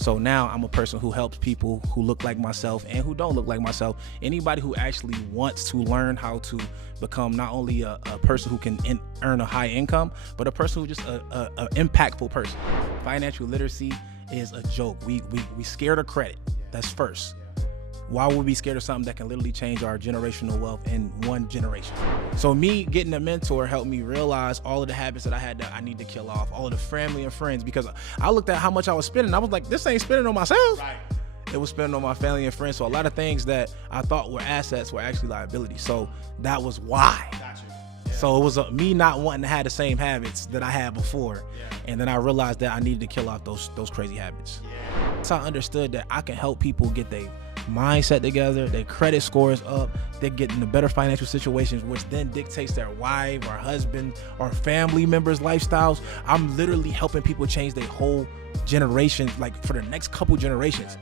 So now I'm a person who helps people who look like myself and who don't look like myself. Anybody who actually wants to learn how to become not only a person who can earn a high income, but a person who's just a impactful person. Financial literacy is a joke. We scared of credit. That's first. Why would we be scared of something that can literally change our generational wealth in one generation? So me getting a mentor helped me realize all of the habits that I had that I need to kill off, all of the family and friends, because I looked at how much I was spending. I was like, this ain't spending on myself. Right. It was spending on my family and friends. So a lot of things that I thought were assets were actually liabilities. So that was why. Gotcha. Yeah. So it was me not wanting to have the same habits that I had before. Yeah. And then I realized that I needed to kill off those crazy habits. Yeah. So I understood that I can help people get their mindset together, their credit scores up, they get into better financial situations, which then dictates their wife or husband or family members' lifestyles. I'm literally helping people change their whole generation, like for the next couple generations.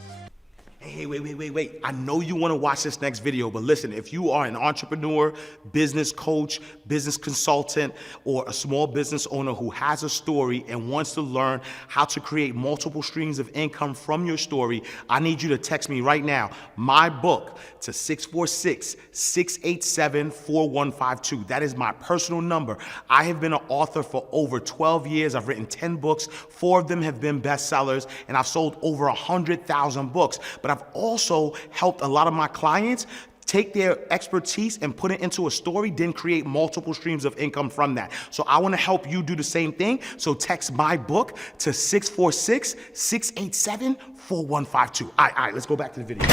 Hey, wait. I know you want to watch this next video, but listen, if you are an entrepreneur, business coach, business consultant, or a small business owner who has a story and wants to learn how to create multiple streams of income from your story, I need you to text me right now, my book, to 646-687-4152. That is my personal number. I have been an author for over 12 years. I've written 10 books. 4 of them have been bestsellers, and I've sold over 100,000 books. But I've also helped a lot of my clients take their expertise and put it into a story, then create multiple streams of income from that. So I want to help you do the same thing. So text my book to 646-687-4152. All right, let's go back to the video.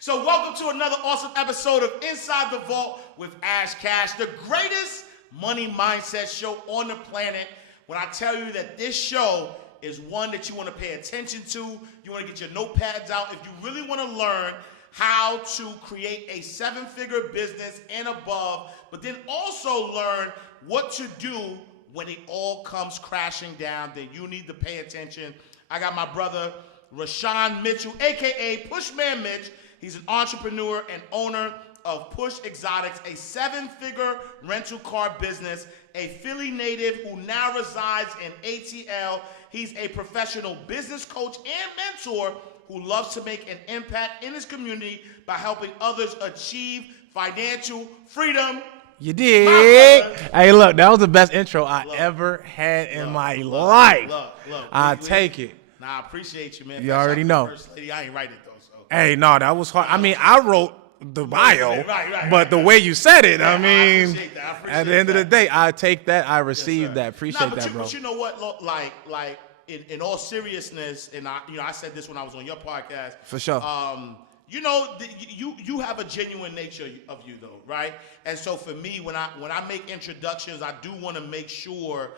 So welcome to another awesome episode of Inside the Vault with Ash Cash, the greatest money mindset show on the planet. When I tell you that this show is one that you want to pay attention to, you want to get your notepads out. If you really want to learn how to create a 7-figure business and above, but then also learn what to do when it all comes crashing down, then you need to pay attention. I got my brother, Rashawn Mitchell, aka Pushman Mitch. He's an entrepreneur and owner of Push Exotics, a 7-figure rental car business, a Philly native who now resides in ATL. He's a professional business coach and mentor who loves to make an impact in his community by helping others achieve financial freedom. You did. Hey, look, that was the best intro I ever had in my life. Look. I take it. Nah, I appreciate you, man. You already know. First lady, I ain't write it though. So. Hey, no, that was hard. I mean, I wrote the bio, but the way you said it, I mean, I appreciate at the end of the day, I take that. I received that. Appreciate that, bro. But you know what? Look, like in all seriousness, and I said this when I was on your podcast. For sure. You have a genuine nature of you though, right? And so for me, when I make introductions, I do want to make sure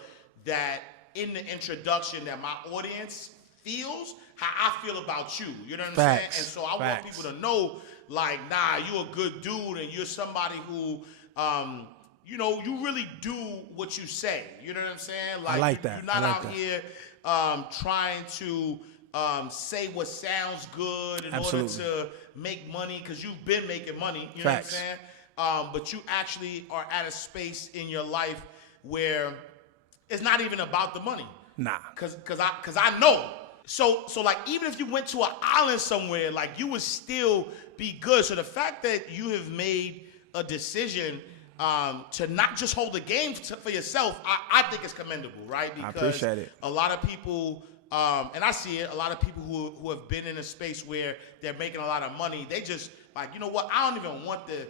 that in the introduction that my audience feels how I feel about you. You know what I'm saying? And so I want people to know, like, nah, you're a good dude and you're somebody who, you really do what you say. You know what I'm saying? I like that. You're not out here trying to say what sounds good in order to make money, because you've been making money. You know what I'm saying? But you actually are at a space in your life where it's not even about the money. Nah. Cause I know. So like, even if you went to an island somewhere, like, you would still be good. So the fact that you have made a decision to not just hold the game for yourself, I think it's commendable, right? Because I appreciate it. A lot of people, and I see it, a lot of people who have been in a space where they're making a lot of money, they just like, you know what, I don't even want the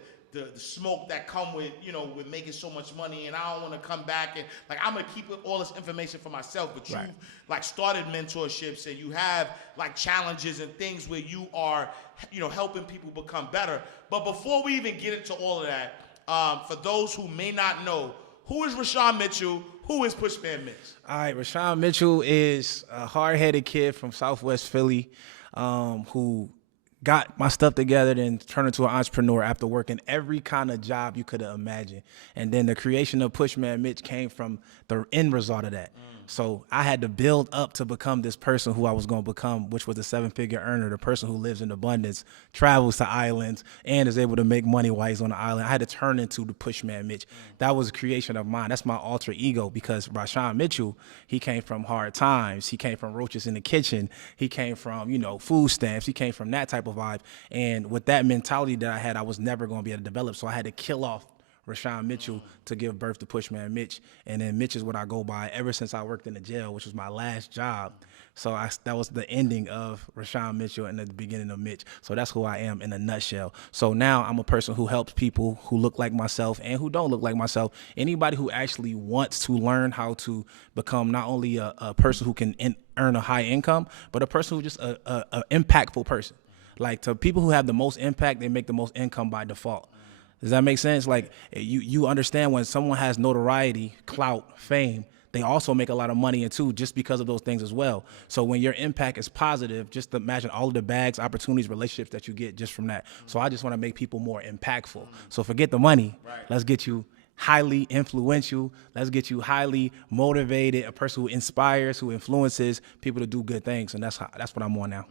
smoke that come with, with making so much money, and I don't want to come back and like, I'm gonna keep all this information for myself. But you've like started mentorships and you have like challenges and things where you are, helping people become better. But before we even get into all of that, for those who may not know, who is Rashawn Mitchell? Who is Pushman Mitch? All right, Rashawn Mitchell is a hard-headed kid from Southwest Philly, who got my stuff together and turned into an entrepreneur after working every kind of job you could imagine. And then the creation of Pushman Mitch came from the end result of that. So I had to build up to become this person who I was going to become, which was a 7-figure earner, the person who lives in abundance, travels to islands, and is able to make money while he's on the island. I had to turn into the Pushman Mitch. That was a creation of mine. That's my alter ego, because Rashawn Mitchell, he came from hard times. He came from roaches in the kitchen. He came from, food stamps. He came from that type of vibe. And with that mentality that I had, I was never going to be able to develop. So I had to kill off Rashawn Mitchell to give birth to Pushman Mitch. And then Mitch is what I go by ever since I worked in the jail, which was my last job. So that was the ending of Rashawn Mitchell and the beginning of Mitch. So that's who I am in a nutshell. So now I'm a person who helps people who look like myself and who don't look like myself. Anybody who actually wants to learn how to become not only a person who can earn a high income, but a person who's just a impactful person. Like, to people who have the most impact, they make the most income by default. Does that make sense? Like, you understand when someone has notoriety, clout, fame, they also make a lot of money too, just because of those things as well. So when your impact is positive, just imagine all of the bags, opportunities, relationships that you get just from that. So I just want to make people more impactful. So forget the money. Right. Let's get you highly influential. Let's get you highly motivated, a person who inspires, who influences people to do good things. And that's what I'm on now.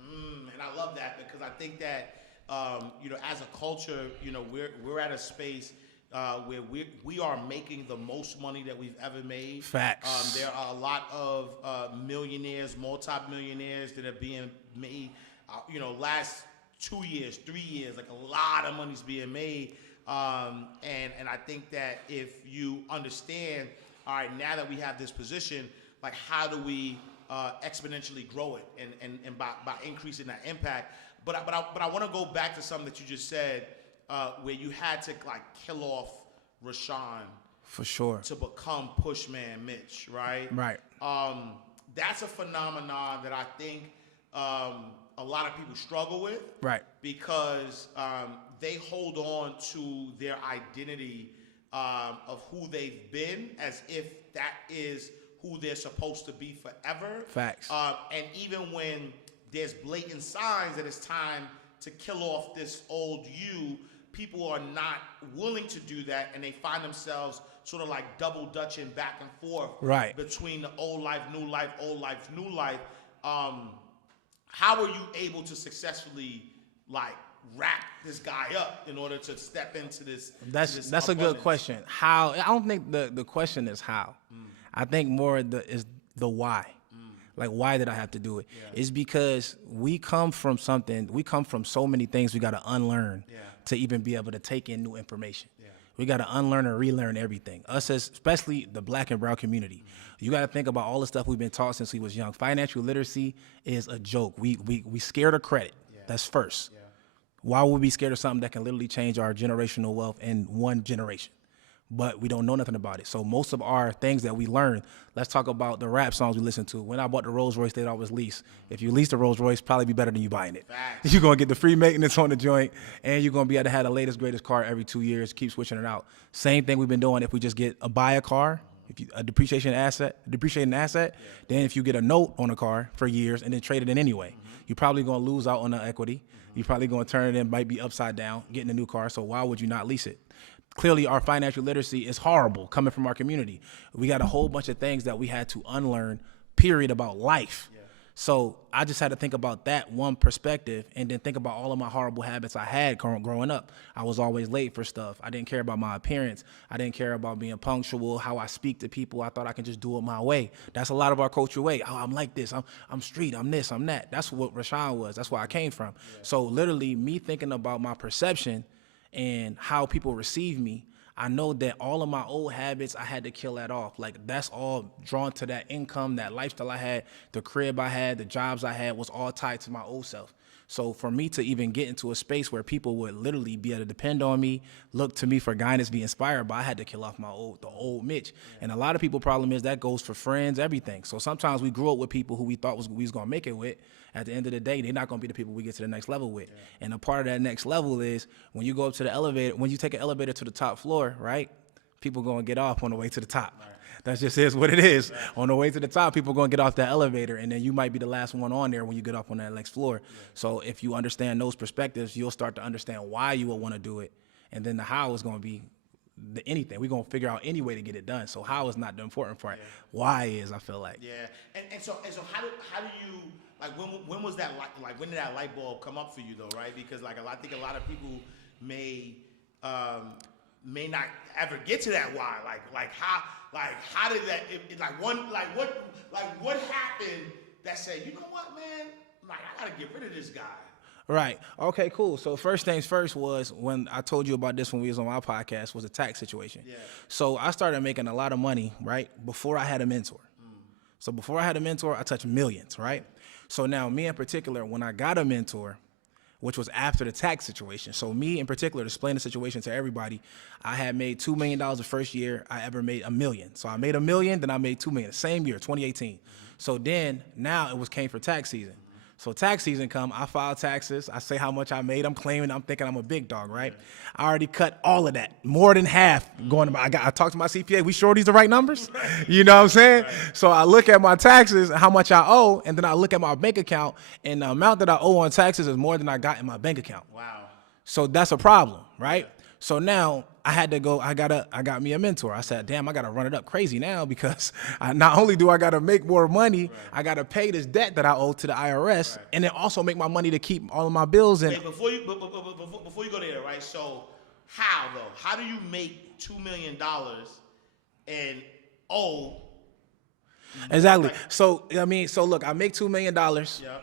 And I love that, because I think that as a culture, we're at a space where we are making the most money that we've ever made. Facts. There are a lot of millionaires, multi-millionaires that are being made. Last 2 years, 3 years, like, a lot of money's being made. And I think that if you understand, all right, now that we have this position, like, how do we exponentially grow it and by increasing that impact? But I want to go back to something that you just said, where you had to, like, kill off Rashawn for sure to become Pushman Mitch, right? Right. That's a phenomenon that I think a lot of people struggle with, right? Because they hold on to their identity of who they've been as if that is who they're supposed to be forever. Facts. And even when there's blatant signs that it's time to kill off this old you, people are not willing to do that, and they find themselves sort of like double dutching back and forth, right, between the old life, new life, old life, new life. How are you able to successfully, like, wrap this guy up in order to step into this? That's a good question. How? I don't think the question is how. I think more is the why. Like, why did I have to do it? Yeah. It's because we come from so many things we got to unlearn to even be able to take in new information. Yeah. We got to unlearn and relearn everything. Us, especially the Black and brown community. You got to think about all the stuff we've been taught since we was young. Financial literacy is a joke. We scared of credit. Yeah. That's first. Yeah. Why would we be scared of something that can literally change our generational wealth in one generation? But we don't know nothing about it. So most of our things that we learn, let's talk about the rap songs we listen to. When I bought the Rolls Royce, they'd always lease. If you lease the Rolls Royce, probably be better than you buying it. Facts. You're going to get the free maintenance on the joint, and you're going to be able to have the latest, greatest car every 2 years, keep switching it out. Same thing we've been doing if we just buy a car, a depreciating asset, then if you get a note on a car for years and then trade it in anyway, you're probably going to lose out on the equity. You're probably going to turn it in, might be upside down, getting a new car, so why would you not lease it? Clearly, our financial literacy is horrible coming from our community. We got a whole bunch of things that we had to unlearn, period, about life. Yeah. So I just had to think about that one perspective and then think about all of my horrible habits I had growing up. I was always late for stuff. I didn't care about my appearance. I didn't care about being punctual, how I speak to people. I thought I could just do it my way. That's a lot of our culture way. Oh, I'm like this. I'm street. I'm this. I'm that. That's what Rashawn was. That's where I came from. Yeah. So literally me thinking about my perception and how people receive me, I know that all of my old habits, I had to kill that off. Like, that's all drawn to that income, that lifestyle I had, the crib I had, the jobs I had was all tied to my old self. So for me to even get into a space where people would literally be able to depend on me, look to me for guidance, be inspired by, I had to kill off the old Mitch. Yeah. And a lot of people problem is that goes for friends, everything. So sometimes we grew up with people who we thought we was going to make it with. At the end of the day, they're not going to be the people we get to the next level with. Yeah. And a part of that next level is when you go up to the elevator, when you take an elevator to the top floor, right? People going to get off on the way to the top. Right. That just is what it is. Right. On the way to the top, people are going to get off that elevator, and then you might be the last one on there when you get off on that next floor. Yeah. So if you understand those perspectives, you'll start to understand why you will want to do it, and then the how is going to be anything. We're gonna figure out any way to get it done. So how is not the important part. Why is, I feel like. Yeah. And so how do you, like, when was that when did that light bulb come up for you though, right? Because like I think a lot of people may not ever get to that why. Like how did that what happened that said, you know what, man, like I gotta get rid of this guy. Right. Okay, cool. So first things first was when I told you about this when we was on my podcast, was a tax situation. Yeah. So I started making a lot of money, right, before I had a mentor. So before I had a mentor, I touched millions, right? So now me in particular, when I got a mentor, which was after the tax situation. So me in particular, to explain the situation to everybody, I had made $2 million the first year I ever made $1 million. So I made $1 million, then I made $2 million, the same year, 2018. So then now it came for tax season. So tax season come, I file taxes, I say how much I made, I'm thinking I'm a big dog, right? I already cut all of that, more than half going to I talked to my CPA, we sure these the right numbers? You know what I'm saying? So I look at my taxes, how much I owe, and then I look at my bank account, and the amount that I owe on taxes is more than I got in my bank account. Wow. So that's a problem, right? So now I had to go, I got me a mentor. I said, damn, I got to run it up crazy now because not only do I got to make more money, I got to pay this debt that I owe to the IRS, and then also make my money to keep all of my bills. And wait, before you go there, right? So how though? How do you make $2 million and owe? Exactly. So look, I make $2 million. Yeah.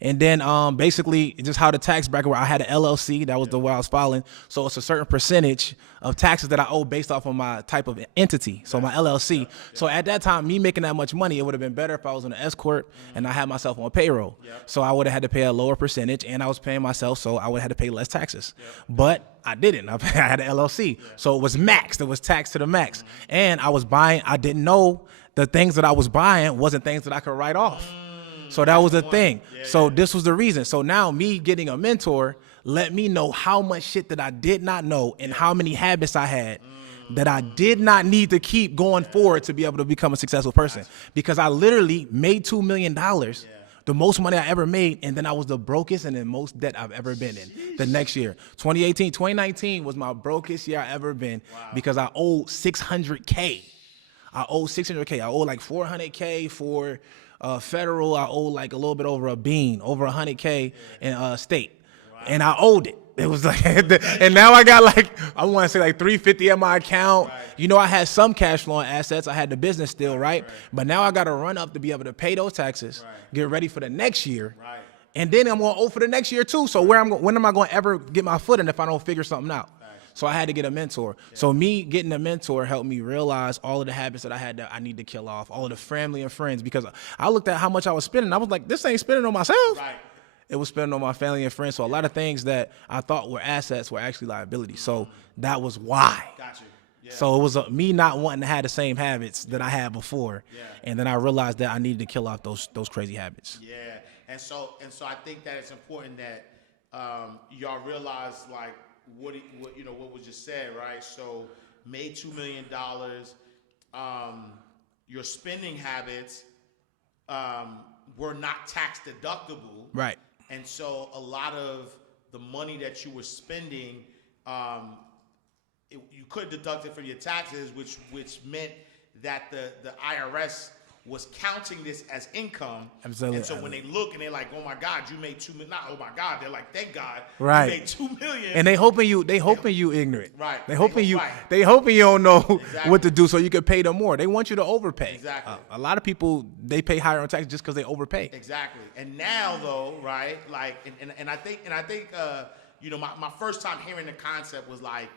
And then basically just how the tax bracket where I had an LLC, that was the way I was filing. So it's a certain percentage of taxes that I owe based off of my type of entity, so my LLC. So at that time, me making that much money, it would have been better if I was in an S corp and I had myself on payroll. So I would have had to pay a lower percentage, and I was paying myself, so I would have had to pay less taxes. But I didn't. I had an LLC, so it was maxed. It was taxed to the max, and I was buying. I didn't know the things that I was buying wasn't things that I could write off. So that was the thing. So this was the reason. So now me getting a mentor let me know how much shit that I did not know and how many habits I had that I did not need to keep going forward to be able to become a successful person. Because I literally made $2 million, the most money I ever made, and then I was the brokest and the most debt I've ever been in the next year. 2019 was my brokest year I ever been because I owed $600K. I owe $600K. I owe like $400K for federal. I owe like a little bit over over $100K in state. And I owed it. It was like, and now I got like, I want to say like $350 in my account. You know, I had some cash flow and assets. I had the business still, right? But now I got to run up to be able to pay those taxes, get ready for the next year. And then I'm going to owe for the next year too. So when am I going to ever get my foot in if I don't figure something out? So I had to get a mentor. So me getting a mentor helped me realize all of the habits that I had that I need to kill off, all of the family and friends, because I looked at how much I was spending. I was like, this ain't spending on myself. It was spending on my family and friends. So a lot of things that I thought were assets were actually liabilities. So that was why. Got you. Yeah. So it was me not wanting to have the same habits that I had before. And then I realized that I needed to kill off those crazy habits. Yeah. And so I think that it's important that y'all realize like what was just said, right? So made $2 million. Your spending habits were not tax deductible. Right. And so a lot of the money that you were spending, you could deduct it from your taxes, which meant that the IRS was counting this as income. Absolutely. And so when they look and they're like, oh my God, you made $2 million. Not oh my God, they're like, thank God, right. You made $2 million. And they hoping you ignorant. Right. They hoping you don't know exactly. what to do so you can pay them more. They want you to overpay. Exactly. A lot of people, they pay higher on taxes just because they overpay. Exactly. And now though, right? Like, and I think my first time hearing the concept was like,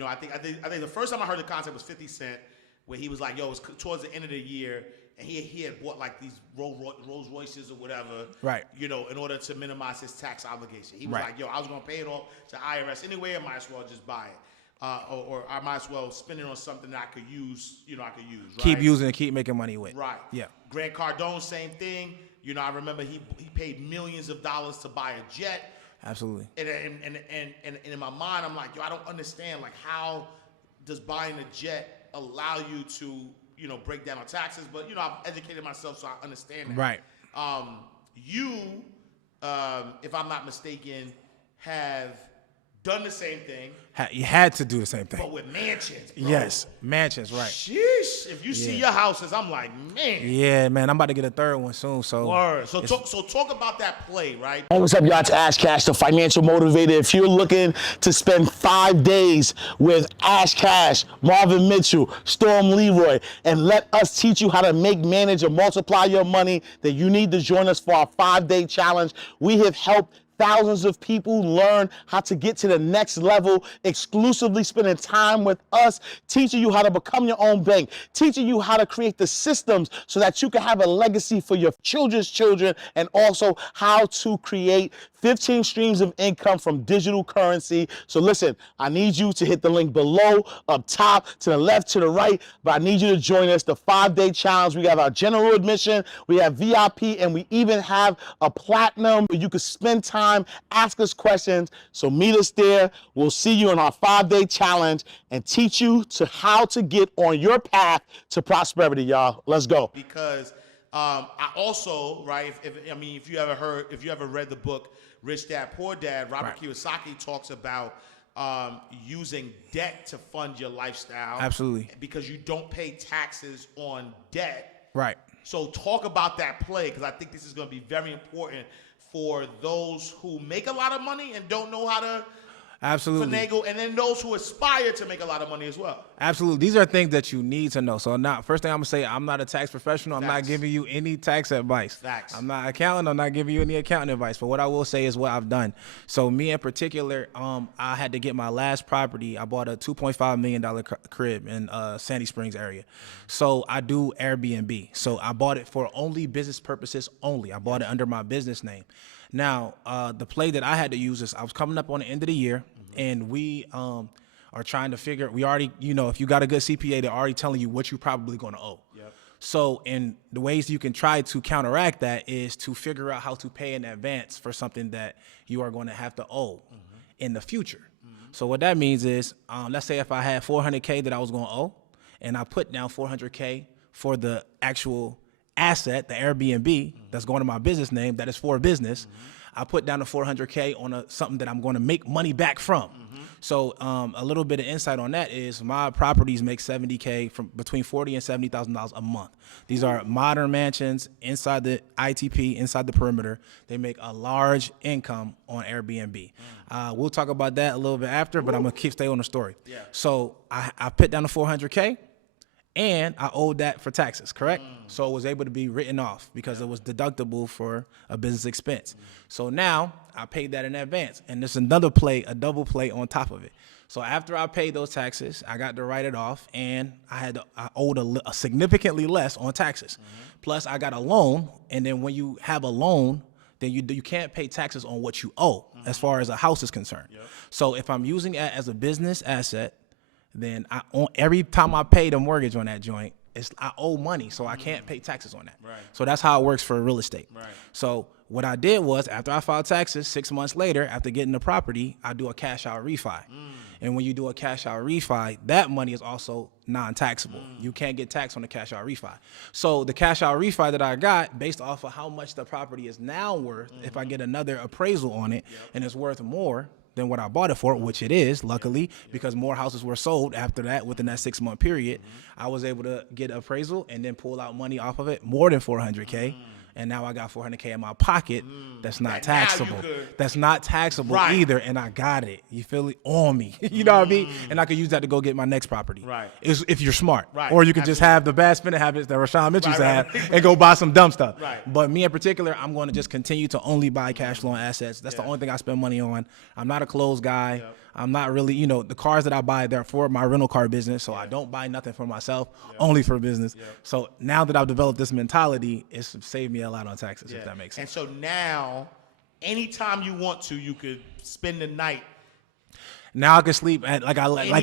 I think the first time I heard the concept was 50 Cent, where he was like, yo, it's towards the end of the year. And he had bought like these Rolls Royces or whatever, right? In order to minimize his tax obligation. He was like, "Yo, I was gonna pay it off to IRS anyway. I might as well just buy it, or I might as well spend it on something that I could use. Right? Keep using it, keep making money with. Right. Yeah. Grant Cardone, same thing. I remember he paid millions of dollars to buy a jet. Absolutely. And in my mind, I'm like, yo, I don't understand. Like, how does buying a jet allow you to break down on taxes, but I've educated myself, so I understand that. Right. You, if I'm not mistaken, have done the same thing. You had to do the same thing. But with mansions, bro. Yes, mansions, right. Sheesh. If you see your houses, I'm like, man. Yeah, man, I'm about to get a third one soon. So, Word. So talk about that play, right? Hey, what's up, y'all? It's Ash Cash, the financial motivator. If you're looking to spend 5 days with Ash Cash, Marvin Mitchell, Storm Leroy, and let us teach you how to make, manage, and multiply your money, then you need to join us for our 5-day challenge. We have helped thousands of people learn how to get to the next level, exclusively spending time with us, teaching you how to become your own bank, teaching you how to create the systems so that you can have a legacy for your children's children, and also how to create 15 streams of income from digital currency. So listen, I need you to hit the link below, up top, to the left, to the right, but I need you to join us, the 5-day challenge. We have our general admission, we have VIP, and we even have a platinum where you can spend time, ask us questions. So meet us there. We'll see you in our 5-day challenge and teach you to how to get on your path to prosperity, y'all. Let's go. Because I also, right, if you ever read the book Rich Dad Poor Dad, Robert Kiyosaki talks about using debt to fund your lifestyle. Absolutely. Because you don't pay taxes on debt. Right. So talk about that play, because I think this is going to be very important for those who make a lot of money and don't know how to Absolutely. finagle, and then those who aspire to make a lot of money as well. Absolutely. These are things that you need to know. So now, first thing I'm going to say, I'm not a tax professional. I'm Facts. not giving you any tax advice. Facts. I'm not an accountant. I'm not giving you any accounting advice. But what I will say is what I've done. So me in particular, I had to get my last property. I bought a $2.5 million crib in Sandy Springs area. So I do Airbnb. So I bought it for only business purposes only. I bought it under my business name. Now, the play that I had to use is I was coming up on the end of the year, and we are trying to figure, we already, if you got a good CPA, they're already telling you what you're probably going to owe. Yep. So, and the ways you can try to counteract that is to figure out how to pay in advance for something that you are going to have to owe in the future. So what that means is, let's say if I had $400K that I was going to owe, and I put down $400K for the actual asset, the Airbnb, that's going to my business name, that is for a business. I put down the $400K on something that I'm going to make money back from. So a little bit of insight on that is my properties make $70K from between $40,000 and $70,000 a month. These are modern mansions inside the ITP, inside the perimeter. They make a large income on Airbnb. We'll talk about that a little bit after, but I'm going to stay on the story. Yeah. So I put down the $400K. And I owed that for taxes, correct? So it was able to be written off because it was deductible for a business expense. So now I paid that in advance, and there's another play, a double play on top of it. So after I paid those taxes, I got to write it off, and I owed a significantly less on taxes. Plus I got a loan, and then when you have a loan, then you can't pay taxes on what you owe as far as a house is concerned. So if I'm using it as a business asset, then every time I pay the mortgage on that joint, I owe money, so I can't pay taxes on that. Right. So that's how it works for real estate. Right. So what I did was, after I filed taxes, 6 months later, after getting the property, I do a cash out refi. And when you do a cash out refi, that money is also non-taxable. You can't get taxed on the cash out refi. So the cash out refi that I got, based off of how much the property is now worth, if I get another appraisal on it and it's worth more than what I bought it for, which it is, luckily, because more houses were sold after that within that 6-month period. I was able to get appraisal and then pull out money off of it, more than $400K. And now I got $400K in my pocket. That's not taxable. That's not taxable either. And I got it. You feel it on me. You know what I mean? And I could use that to go get my next property. Right. If you're smart. Right. Or you can just have the bad spending habits that Rashawn Mitchell had and go buy some dumb stuff. Right. But me in particular, I'm going to just continue to only buy cash flow assets. That's the only thing I spend money on. I'm not a clothes guy. I'm not really, the cars that I buy, they're for my rental car business. So I don't buy nothing for myself, only for business. So now that I've developed this mentality, it's saved me a lot on taxes, if that makes sense. And so now, anytime you want to, you could spend the night. Now I can sleep at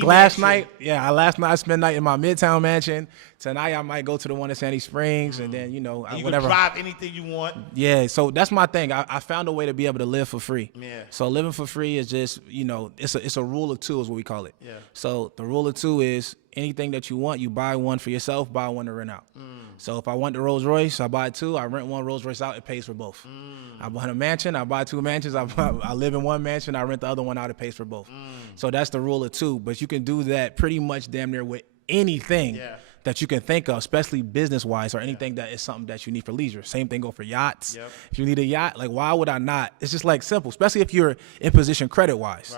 last night. Yeah, last night I spent the night in my Midtown mansion. Tonight I might go to the one in Sandy Springs, and then and you whatever. can drive anything you want. Yeah, so that's my thing. I found a way to be able to live for free. Yeah. So living for free is just it's a rule of two is what we call it. Yeah. So the rule of two is anything that you want. You buy one for yourself, buy one to rent out. So if I want the Rolls Royce, I buy two. I rent one Rolls Royce out. It pays for both. I bought a mansion. I buy two mansions. I live in one mansion. I rent the other one out. It pays for both. So that's the rule of two. But you can do that pretty much damn near with anything that you can think of, especially business-wise or anything that is something that you need for leisure. Same thing go for yachts. If you need a yacht, like why would I not? It's just like simple, especially if you're in position credit-wise.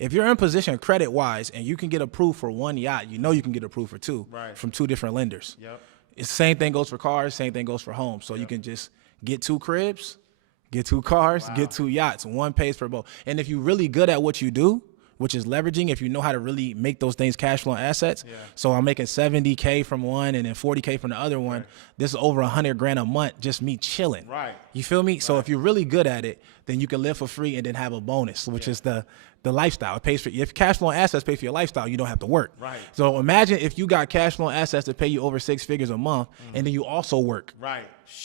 If you're in position credit-wise and you can get approved for one yacht, you know you can get approved for two from two different lenders. It's the same thing goes for cars, same thing goes for homes. So you can just get two cribs, get two cars, get two yachts. One pays for both. And if you're really good at what you do, which is leveraging, if you know how to really make those things cash flow assets. So I'm making 70K from one and then 40K from the other one. This is over 100 grand a month, just me chilling. You feel me? So if you're really good at it, then you can live for free and then have a bonus, which is the lifestyle. It pays for, if cash flow assets pay for your lifestyle, you don't have to work. So imagine if you got cash flow assets that pay you over 6 figures a month and then you also work.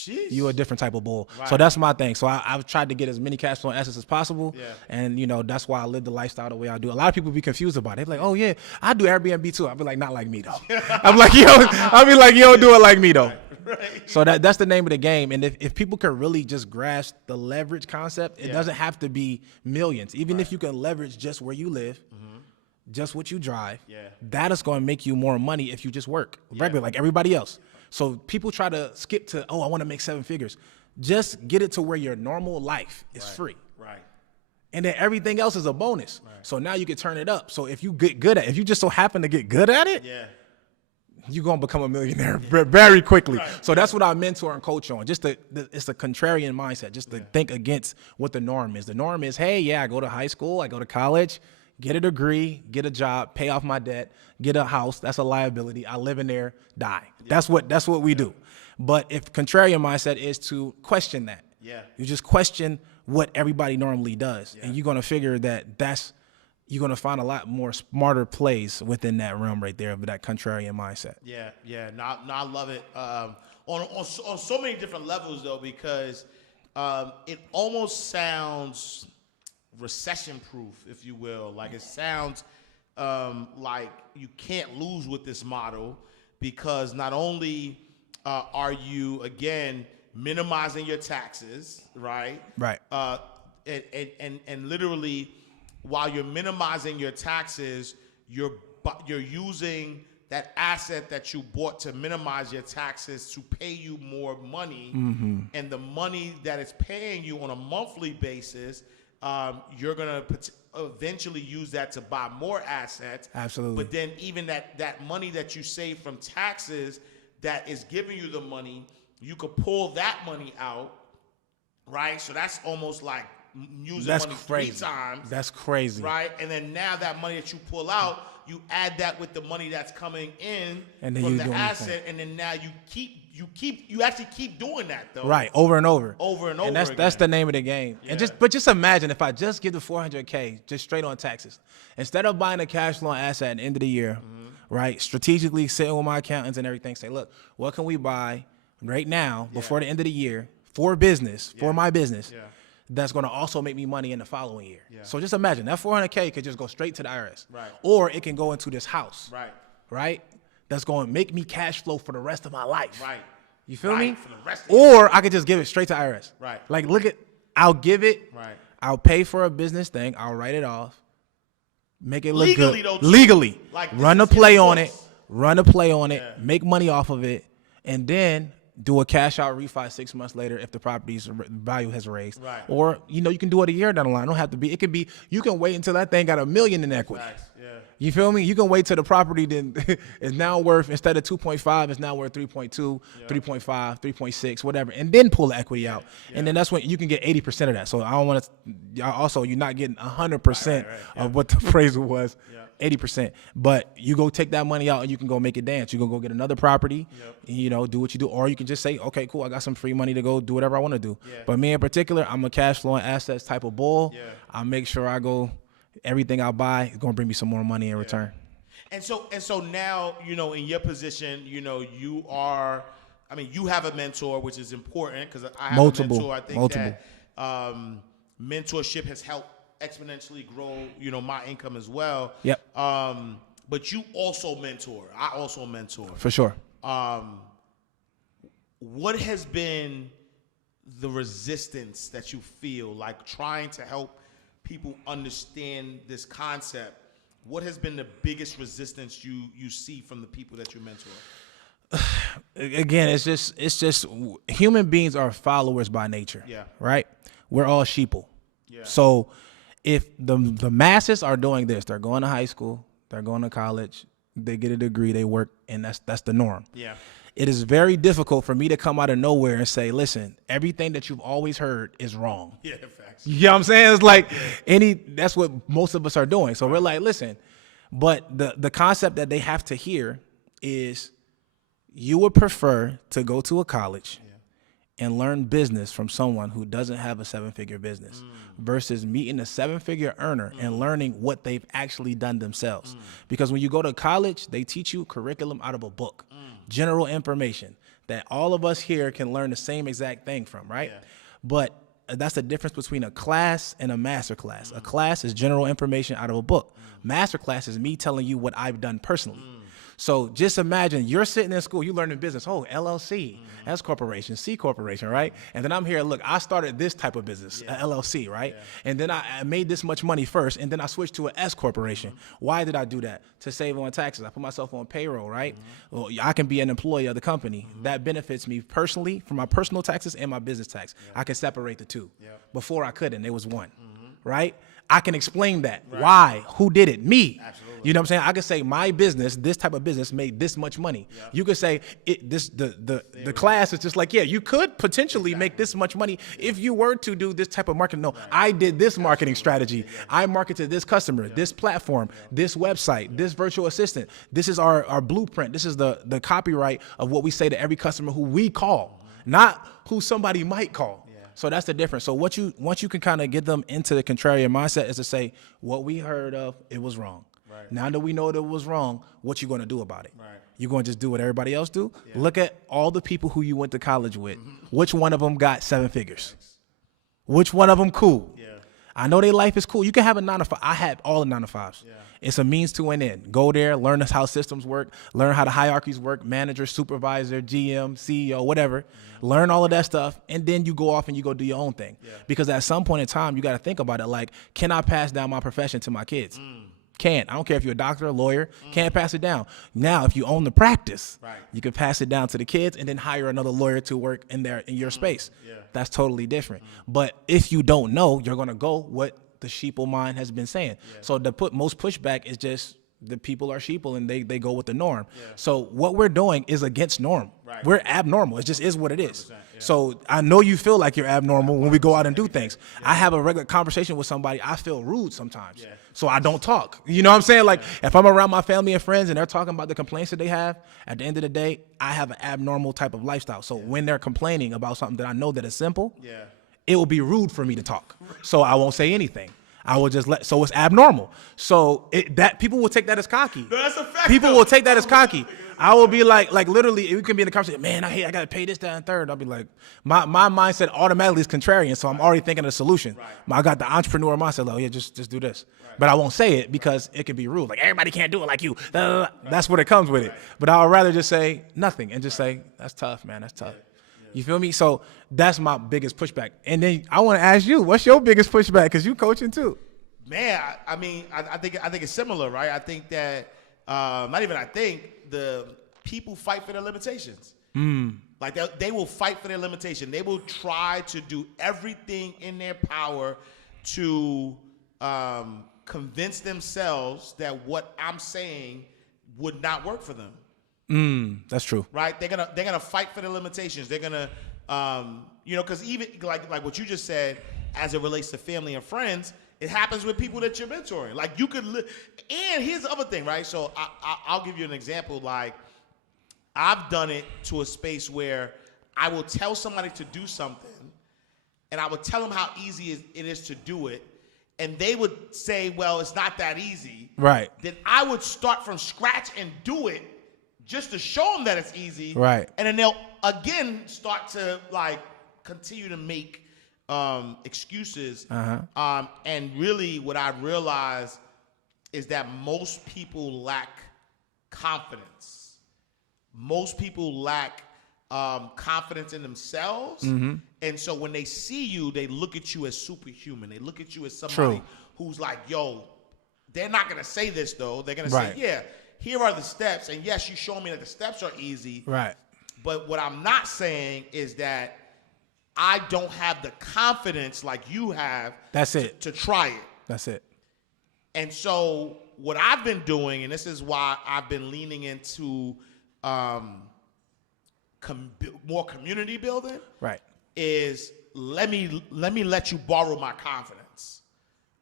You're a different type of bull. So that's my thing. So I've tried to get as many cash flow assets as possible. And, you know, that's why I live the lifestyle the way I do. A lot of people be confused about it. They're like, oh, yeah, I do Airbnb too. I'll be like, not like me, though. I'm like, yo, I'll be like, you don't do it like me, though. So that's the name of the game. And if people can really just grasp the leverage concept, it doesn't have to be millions. Even if you can leverage just where you live, just what you drive, that is going to make you more money if you just work regular like everybody else. So people try to skip to, oh, I want to make 7 figures. Just get it to where your normal life is free. And then everything else is a bonus. So now you can turn it up. So if you get good at it, if you just so happen to get good at it, you're going to become a millionaire very quickly. So that's what I mentor and coach on. Just it's a contrarian mindset, just to think against what the norm is. The norm is, hey, I go to high school, I go to college, get a degree, get a job, pay off my debt, get a house. That's a liability. I live in there, die. That's what we do. But if contrarian mindset is to question that. You just question what everybody normally does. And you're going to figure that you're going to find a lot more smarter plays within that realm right there of that contrarian mindset. No, I love it. On so many different levels, though, because it almost sounds recession-proof, if you will. Like it sounds like you can't lose with this model because not only are you, again, minimizing your taxes, right? And literally, while you're minimizing your taxes, you're using that asset that you bought to minimize your taxes to pay you more money, and the money that it's paying you on a monthly basis, you're gonna eventually use that to buy more assets. Absolutely. But then even that money that you save from taxes that is giving you the money, you could pull that money out, right? So that's almost like using money crazy. 3 times. That's crazy. Right? And then now that money that you pull out, you add that with the money that's coming in and then from the asset, and then now you actually keep doing that though. Right, over and over. And that's the name of the game. And just imagine if I just give the $400K just straight on taxes. Instead of buying a cash flow asset at the end of the year, right? Strategically sitting with my accountants and everything, say, look, what can we buy right now before the end of the year for business, for my business? That's going to also make me money in the following year. So just imagine that $400K could just go straight to the IRS. Or it can go into this house. Right? That's going to make me cash flow for the rest of my life. You feel me? For the rest of or I could just give it straight to IRS. Like, I'll give it. I'll pay for a business thing. I'll write it off. Make it look legally, good. Though, Legally. Like run a play on it. Run a play on it. Make money off of it. And then do a cash out refi 6 months later if the property's value has raised. Or, you can do it a year down the line. It don't have to be. It could be, you can wait until that thing got $1 million in equity. You feel me? You can wait till the property then is now worth, instead of 2.5, it's now worth 3.2, 3.5, 3.6, whatever, and then pull the equity out. And then that's when you can get 80% of that. So I don't want to, also, you're not getting 100% of what the appraisal was. 80%, but you go take that money out and you can go make it dance. You can go get another property, and, do what you do, or you can just say, okay, cool, I got some free money to go do whatever I want to do. But me in particular, I'm a cash flowing assets type of bull. I make sure I go, everything I buy is going to bring me some more money in return. And so now, in your position, you are, you have a mentor, which is important because I have a mentor. I think that mentorship has helped exponentially grow, my income as well. but you also mentor. I also mentor. For sure. What has been the resistance that you feel like trying to help people understand this concept? What has been the biggest resistance you see from the people that you mentor? Again, it's just human beings are followers by nature. Yeah. Right? We're all sheeple. Yeah. So if the masses are doing this, they're going to high school, they're going to college, they get a degree, they work, and that's the norm. Yeah. It is very difficult for me to come out of nowhere and say, listen, everything that you've always heard is wrong. Yeah, facts. You know what I'm saying? It's like that's what most of us are doing. So we're like, listen, but the concept that they have to hear is you would prefer to go to a college and learn business from someone who doesn't have a 7-figure business versus meeting a 7-figure earner and learning what they've actually done themselves. Because when you go to college, they teach you curriculum out of a book, general information that all of us here can learn the same exact thing from, right? Yeah. But that's the difference between a class and a master class. A class is general information out of a book. Master class is me telling you what I've done personally. So just imagine you're sitting in school, you learning business. Oh, LLC, S corporation, C corporation, right? And then I'm here, look, I started this type of business, a LLC, right? And then I made this much money first, and then I switched to an S corporation. Why did I do that? To save on taxes. I put myself on payroll, right? Well, I can be an employee of the company. That benefits me personally for my personal taxes and my business tax. I can separate the two. Before I couldn't, it was one, right? I can explain that. Right. Why? Who did it? Me. Absolutely. You know what I'm saying? I could say my business, this type of business made this much money. Yeah. You could say the class is just like, yeah, you could potentially make this much money if you were to do this type of marketing. No, I did this marketing strategy. I marketed this customer, this platform, this website, this virtual assistant. This is our blueprint. This is the copyright of what we say to every customer who we call, not who somebody might call. So that's the difference. So once you can kind of get them into the contrarian mindset is to say, what we heard of, it was wrong. Right. Now that we know that it was wrong, what you going to do about it? Right. You're going to just do what everybody else do? Yeah. Look at all the people who you went to college with. Which one of them got 7 figures? Which one of them cool? Yeah. I know their life is cool. You can have a 9 to 5. I had all the 9 to 5s. Yeah. It's a means to an end. Go there, learn how systems work, learn how the hierarchies work, manager, supervisor, GM, CEO, whatever. Learn all of that stuff, and then you go off and you go do your own thing. Yeah. Because at some point in time, you got to think about it like, can I pass down my profession to my kids? Can't. I don't care if you're a doctor, a lawyer, can't pass it down. Now, if you own the practice, you can pass it down to the kids and then hire another lawyer to work in your space. Yeah. That's totally different. But if you don't know, you're going to go what the sheeple mind has been saying. Yeah. So most pushback is just the people are sheeple and they go with the norm. Yeah. So what we're doing is against norm. Right. We're abnormal. It just is what it is. Yeah. So I know you feel like you're abnormal when we go out and do things. Yeah. I have a regular conversation with somebody. I feel rude sometimes. Yeah. So I don't talk. You know what I'm saying? Like if I'm around my family and friends and they're talking about the complaints that they have, at the end of the day, I have an abnormal type of lifestyle. So when they're complaining about something that I know that is simple, it will be rude for me to talk. So I won't say anything. I will just so it's abnormal. So that people will take that as cocky. No, that's a fact. People will take that as cocky. I will be like literally, we can be in a conversation, man, I got to pay this, that, and third. I'll be like, my mindset automatically is contrarian, so I'm already thinking of the solution. Right. I got the entrepreneur mindset, like, oh, yeah, just do this. Right. But I won't say it because it could be rude. Like, everybody can't do it like you. Right. That's what it comes with it. But I would rather just say nothing and just say, that's tough, man, that's tough. You feel me? So that's my biggest pushback. And then I want to ask you, what's your biggest pushback? Because you coaching too. Man, I mean, I think it's similar, right? I think that not even I think the people fight for their limitations. Like they will fight for their limitation. They will try to do everything in their power to convince themselves that what I'm saying would not work for them. That's true. Right? They're gonna fight for their limitations. They're gonna, because even like what you just said, as it relates to family and friends, it happens with people that you're mentoring. Like you could, and here's the other thing, right? So I'll give you an example. Like I've done it to a space where I will tell somebody to do something, and I would tell them how easy it is to do it, and they would say, "Well, it's not that easy." Right. Then I would start from scratch and do it, just to show them that it's easy. Right. And then they'll again start to like continue to make excuses. And really what I realized is that most people lack confidence. Most people lack confidence in themselves. And so when they see you, they look at you as superhuman. They look at you as somebody who's like, yo, they're not going to say this, though. They're going to say, yeah, here are the steps. And yes, you show me that the steps are easy. Right. But what I'm not saying is that I don't have the confidence like you have. That's it. To try it. That's it. And so what I've been doing, and this is why I've been leaning into more community building, right, is let me let you borrow my confidence,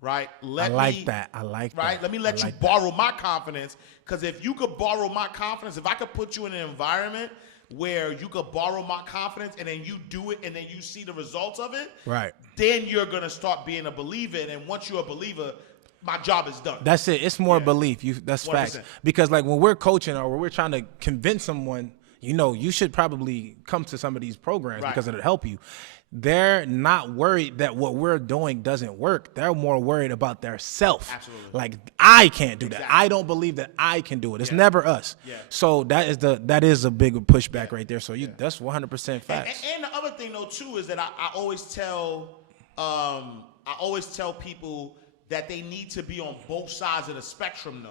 right? I like that. Right? Let me let you borrow my confidence, because if you could borrow my confidence, if I could put you in an environment where you could borrow my confidence and then you do it and then you see the results of it, right, then you're going to start being a believer. And once you're a believer, my job is done. That's it. It's more belief. That's 100%. Facts. Because like when we're coaching or when we're trying to convince someone, you should probably come to some of these programs because it'll help you. They're not worried that what we're doing doesn't work. They're more worried about their self. Absolutely. Like, I can't do that. I don't believe that I can do it. It's never us. Yeah. So that is a big pushback right there. So that's 100% facts. And the other thing though too is that I always tell people that they need to be on both sides of the spectrum though.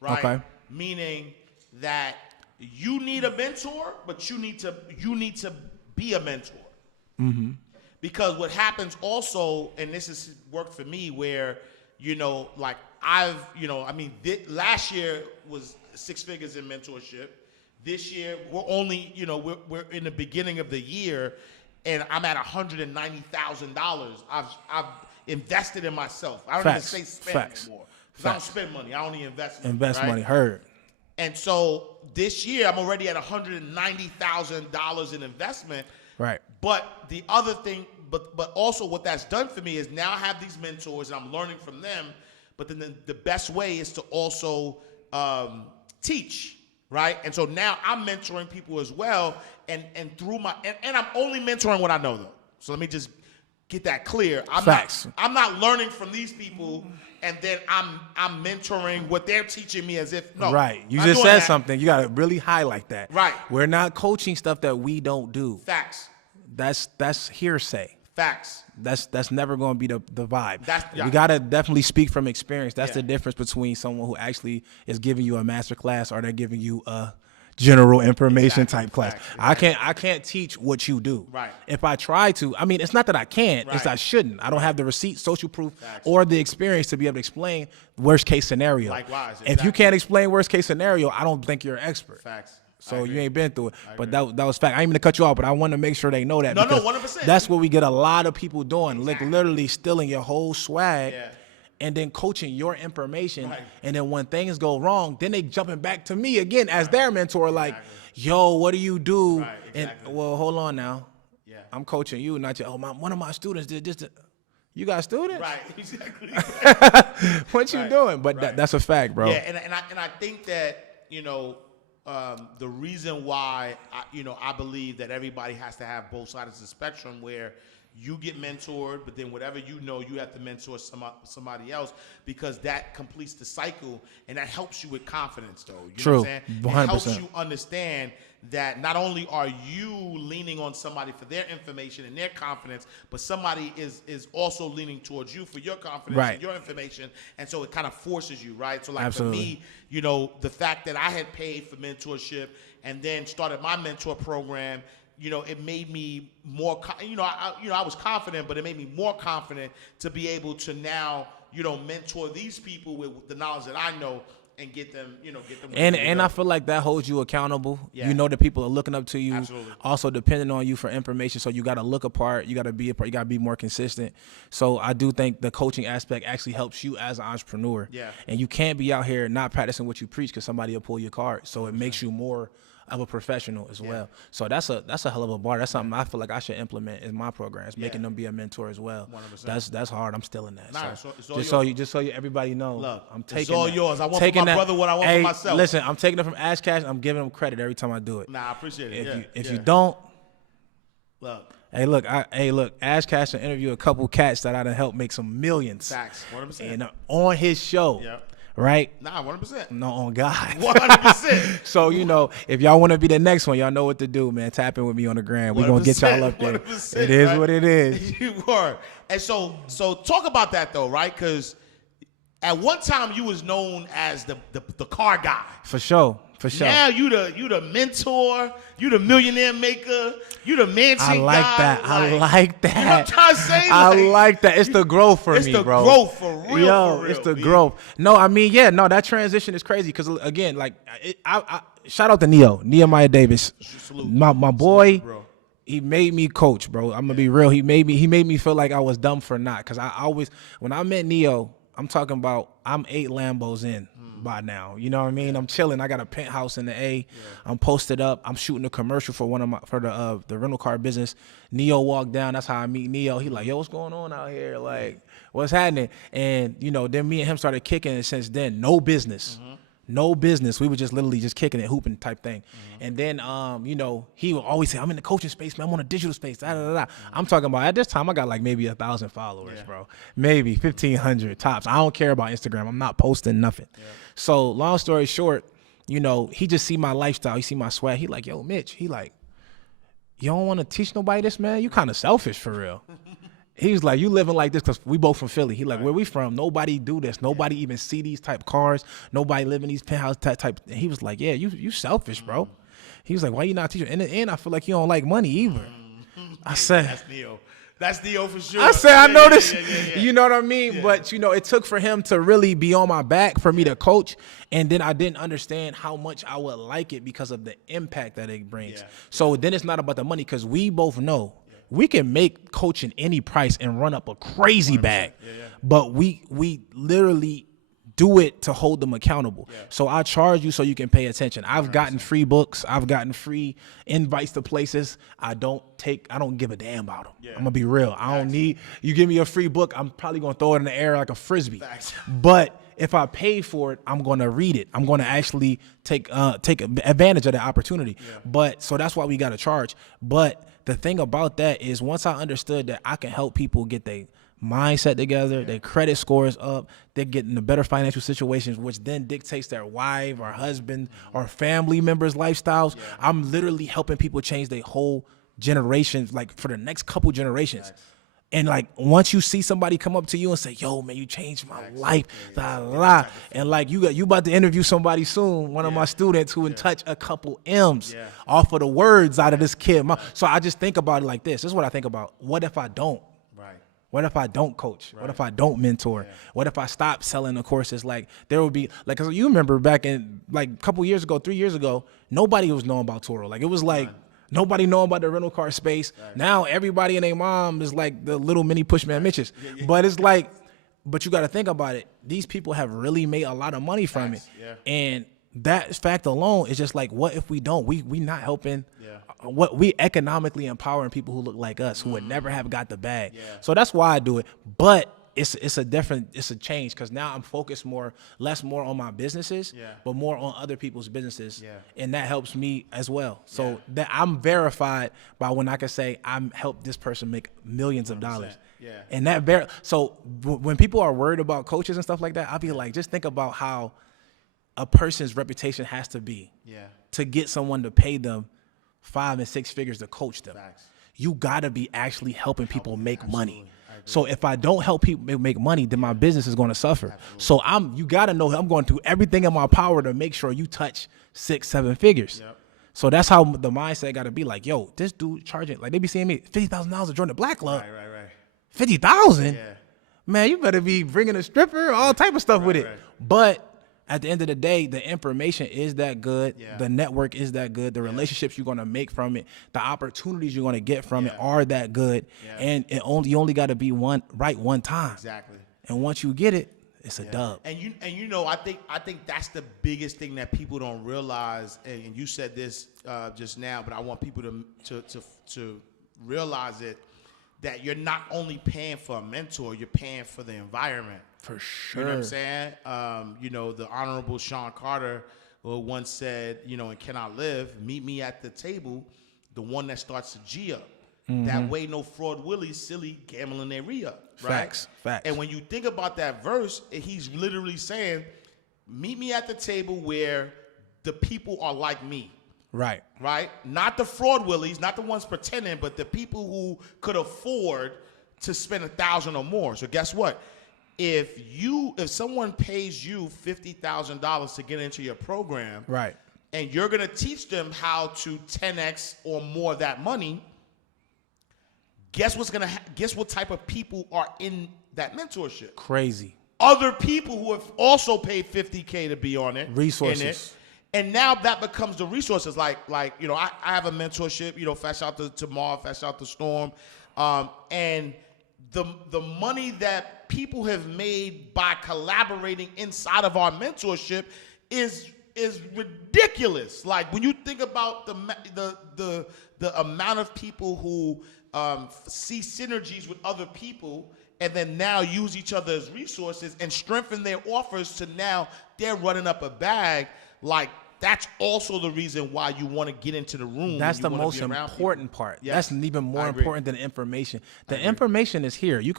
Right? Okay. Meaning that you need a mentor, but you need to be a mentor. Mm-hmm. Because what happens also, and this has worked for me, where like last year was 6 figures in mentorship. This year we're only we're in the beginning of the year, and I'm at $190,000. I've invested in myself. I don't even say spend anymore, because I don't spend money. I only invest money. Heard. And so this year I'm already at $190,000 in investment. Right. But the other thing, but also what that's done for me is now I have these mentors and I'm learning from them. But then the best way is to also teach, right? And so now I'm mentoring people as well, and through and I'm only mentoring what I know though. So let me just get that clear. I'm not learning from these people and then I'm mentoring what they're teaching me as if no. Right. You just said something. You gotta really highlight that. Right. We're not coaching stuff that we don't do. Facts. That's hearsay. Facts. That's never going to be the vibe. You gotta definitely speak from experience. That's the difference between someone who actually is giving you a master class or they're giving you a general information type class. Exactly. I can't teach what you do. Right. If I try to, I mean, it's not that I can't. It's I shouldn't. I don't have the receipt, social proof, or the experience to be able to explain worst case scenario. Likewise. If you can't explain worst case scenario, I don't think you're an expert. Facts. So you ain't been through it. But that was fact. I ain't even to cut you off, but I want to make sure they know that. No, 100%. That's what we get a lot of people doing, like literally stealing your whole swag and then coaching your information. Right. And then when things go wrong, then they jumping back to me again as their mentor, like, yo, what do you do? Right, exactly. And well, hold on now. Yeah. I'm coaching you, not you. One of my students did this. You got students? Right, exactly. What you doing? But that's a fact, bro. Yeah, and I think that, the reason why I believe that everybody has to have both sides of the spectrum, where you get mentored, but then whatever you have to mentor somebody else, because that completes the cycle and that helps you with confidence, though. You know what I'm saying? 100%. It helps you understand that not only are you leaning on somebody for their information and their confidence, but somebody is also leaning towards you for your confidence and your information, and so it kind of forces you, right? So like for me, the fact that I had paid for mentorship and then started my mentor program, it made me more, I was confident, but it made me more confident to be able to now, mentor these people with the knowledge that I know and get them. And I feel like that holds you accountable. Yeah. You know that people are looking up to you. Absolutely. Also depending on you for information. So you got to look apart. You got to be apart. You got to be more consistent. So I do think the coaching aspect actually helps you as an entrepreneur. Yeah. And you can't be out here not practicing what you preach because somebody will pull your card. So it makes you more of a professional as well. So that's a hell of a bar. That's something I feel like I should implement in my programs, making them be a mentor as well. 100%. That's hard. I'm still in that. Nah, so it's all just so you everybody know. Look, I'm taking it's all that. yours. I want for my brother what I want for myself. Listen, I'm taking it from Ash Cash. I'm giving him credit every time I do it. Nah, I appreciate it. If you don't, look. Look, Ash Cash interviewed a couple cats that I done helped make some millions. Facts, 100%. And on his show. Yep. right? Nah, 100%. No, on God. 100%. So, if y'all want to be the next one, y'all know what to do, man. Tap in with me on the gram. We're going to get y'all up there. It is right? what it is. You were. And so talk about that, though, right? Because at one time, you was known as the car guy. For sure. Now you the mentor, you the millionaire maker, you the mansion guy. I like that. You know what I'm trying to say? I like that. It's the growth for me, bro. It's the growth for real. Yo, for real, it's the B. growth. No, I mean, that transition is crazy because again, like, I shout out to Nehemiah Davis, my boy. Salute, bro. He made me coach, bro. I'm gonna be real. He made me feel like I was dumb for not, because I always, when I met Neo, I'm talking about I'm 8 Lambos in by now. You know what I mean? I'm chilling. I got a penthouse in the A. Yeah. I'm posted up. I'm shooting a commercial for the rental car business. Neo walked down. That's how I meet Neo. He like, yo, what's going on out here? Like, what's happening? And then me and him started kicking it. Since then, no business. No business. We were just literally just kicking it, hooping type thing. And then, he would always say, I'm in the coaching space, man. I'm on a digital space. Da, da, da, da. I'm talking about, at this time, I got like maybe 1,000 followers, bro. Maybe 1,500 tops. I don't care about Instagram. I'm not posting nothing. Yeah. So long story short, he just see my lifestyle. He see my swag. He like, yo, Mitch. He like, you don't want to teach nobody this, man? You kind of selfish for real. He was like, you living like this because we both from Philly. He like, where we from, nobody do this. Nobody even see these type cars. Nobody live in these penthouse type. And he was like, yeah, you selfish, bro. He was like, why you not teaching? And I feel like you don't like money either. I said, that's Neo. That's Neo for sure. I said, I know this. Yeah. You know what I mean? Yeah. But, it took for him to really be on my back for me to coach. And then I didn't understand how much I would like it because of the impact that it brings. Yeah. So then it's not about the money, because we both know we can make coaching any price and run up a crazy bag. Yeah. But we literally do it to hold them accountable. Yeah. So I charge you so you can pay attention. I've 100%. Gotten free books. I've gotten free invites to places. I don't give a damn about them. Yeah. I'm gonna be real. I don't need, you give me a free book, I'm probably gonna throw it in the air like a Frisbee. Facts. But if I pay for it, I'm gonna read it. I'm gonna actually take advantage of the opportunity. Yeah. But so that's why we gotta charge. But the thing about that is, once I understood that I can help people get their mindset together, their credit scores up, they're getting the better financial situations, which then dictates their wife or husband or family members' lifestyles. Yeah. I'm literally helping people change their whole generations, like for the next couple generations. Nice. And like, once you see somebody come up to you and say, yo, man, you changed my life, and like you about to interview somebody soon, one of my students who would touch a couple M's off of the words out of this kid. So I just think about it like this. This is what I think about. What if I don't? Right. What if I don't coach? Right. What if I don't mentor? Yeah. What if I stop selling the courses? Like, there would be, like, cause you remember back in like a couple years ago, 3 years ago, nobody was knowing about Toro. Like, it was like, nobody know about the rental car space. Right. Now everybody and their mom is like the little mini Pushman Mitches. Yeah. But it's like, but you got to think about it. These people have really made a lot of money from it. Yeah. And that fact alone is just like, what if we don't? We not helping. Yeah. What we economically empowering people who look like us, who would never have got the bag. Yeah. So that's why I do it. But it's a change, because now I'm focused less on my businesses, but more on other people's businesses, and that helps me as well. So that I'm verified by when I can say I'm helped this person make millions of dollars. Yeah. And that so when people are worried about coaches and stuff like that, I'll be like, just think about how a person's reputation has to be to get someone to pay them 5 and 6 figures to coach them. Facts. You gotta be actually helping people make money. So if I don't help people make money, then my business is going to suffer. Absolutely. So you got to know I'm going to do everything in my power to make sure you touch 6-7 figures. Yep. So that's how the mindset got to be. Like, yo, this dude charging, like, they be seeing me $50,000 to join the Black Club. Right. 50,000? Yeah. Man, you better be bringing a stripper, all type of stuff with it. Right. But at the end of the day, the information is that good. Yeah. The network is that good. The relationships you're going to make from it, the opportunities you're going to get from it are that good. Yeah. And you only got to be right one time. Exactly. And once you get it, it's a dub. And I think that's the biggest thing that people don't realize. And you said this just now, but I want people to realize it, that you're not only paying for a mentor, you're paying for the environment. For sure. You know what I'm saying? The Honorable Sean Carter once said, in Can I Live, meet me at the table, the one that starts to G up. Mm-hmm. That way, no fraud Willie, silly, gambling their re-up. Right? Facts. And when you think about that verse, he's literally saying, meet me at the table where the people are like me. Right. Right? Not the fraud willies, not the ones pretending, but the people who could afford to spend $1,000 or more. So guess what? If someone pays you $50,000 to get into your program, Right. and you're gonna teach them how to 10x or more that money, guess what type of people are in that mentorship? Crazy. Other people who have also paid $50K to be on it. Resources. In it. And now that becomes the resources. Like I have a mentorship, fast out to Marv, fast out to Storm. And the money that people have made by collaborating inside of our mentorship is ridiculous. Like when you think about the amount of people who see synergies with other people and then now use each other as resources and strengthen their offers to now they're running up a bag, like that's also the reason why you want to get into the room. That's the most important part. Yes. That's even more important than the information. The information is here. It's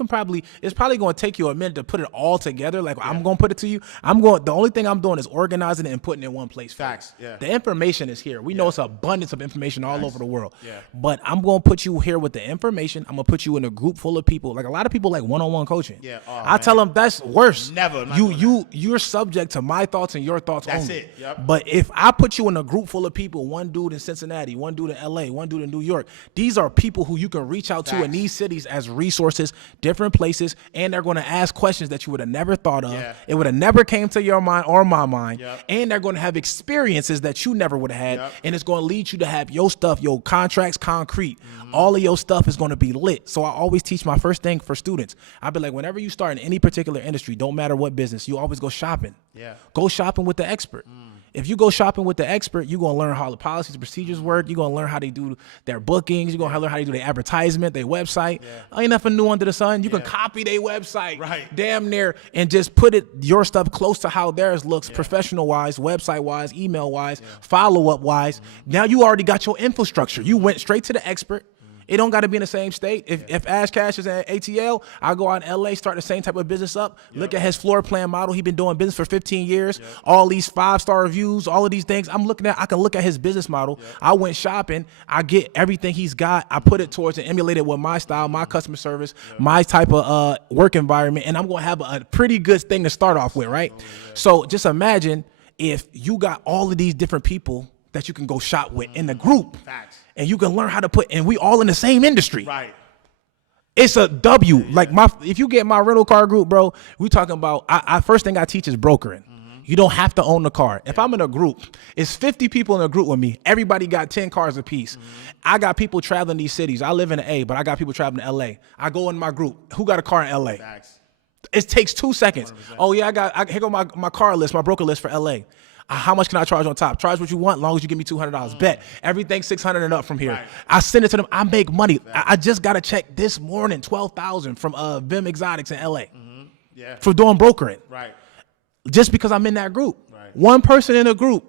probably going to take you a minute to put it all together. Like I'm going to put it to you. The only thing I'm doing is organizing it and putting it in one place. Facts. Yeah. The information is here. We know it's abundance of information all over the world. Yeah. But I'm going to put you here with the information. I'm going to put you in a group full of people. Like a lot of people like one-on-one coaching. Yeah. I tell them that's worse. Never. You're subject to my thoughts and your thoughts only. That's it. Yep. But if I put you in a group full of people, one dude in Cincinnati, one dude in LA, one dude in New York, these are people who you can reach out to in these cities as resources, different places, and they're going to ask questions that you would have never thought of. Yeah. It would have never came to your mind or my mind. Yep. And they're going to have experiences that you never would have had. Yep. And it's going to lead you to have your stuff, your contracts concrete. Mm-hmm. All of your stuff is going to be lit. So I always teach my first thing for students. I'll be like, whenever you start in any particular industry, don't matter what business, you always go shopping. Yeah. Go shopping with the expert. If you go shopping with the expert, you're going to learn how the policies and procedures work. You're going to learn how they do their bookings. You're going to learn how they do their advertisement, their website. Ain't nothing new under the sun. You can copy their website damn near and just put your stuff close to how theirs looks professional-wise, website-wise, email-wise, follow-up-wise. Now you already got your infrastructure. You went straight to the expert. It don't got to be in the same state. If Ash Cash is at ATL, I go out in LA, start the same type of business up. Look at his floor plan model. He been doing business for 15 years. All these 5-star reviews, all of these things. I can look at his business model. I went shopping. I get everything he's got. I put it towards and emulate it with my style, my customer service, my type of work environment, and I'm going to have a pretty good thing to start off with, right? So just imagine if you got all of these different people that you can go shop with in the group. Facts. And you can learn how to and we all in the same industry. Right. It's a W. Yeah. Like if you get my rental car group, bro, we talking about, first thing I teach is brokering. You don't have to own the car. If I'm in a group, it's 50 people in a group with me. Everybody got 10 cars apiece. I got people traveling these cities. I live in A, but I got people traveling to LA. I go in my group. Who got a car in LA? Facts. It takes 2 seconds. 100%. Oh yeah, here go my car list, my broker list for LA. How much can I charge on top? Charge what you want, as long as you give me $200. Bet. Everything $600 and up from here. Right. I send it to them. I make money. I just got a check this morning, $12,000 from Vim Exotics in LA for doing brokering. Right. Just because I'm in that group. Right. One person in a group,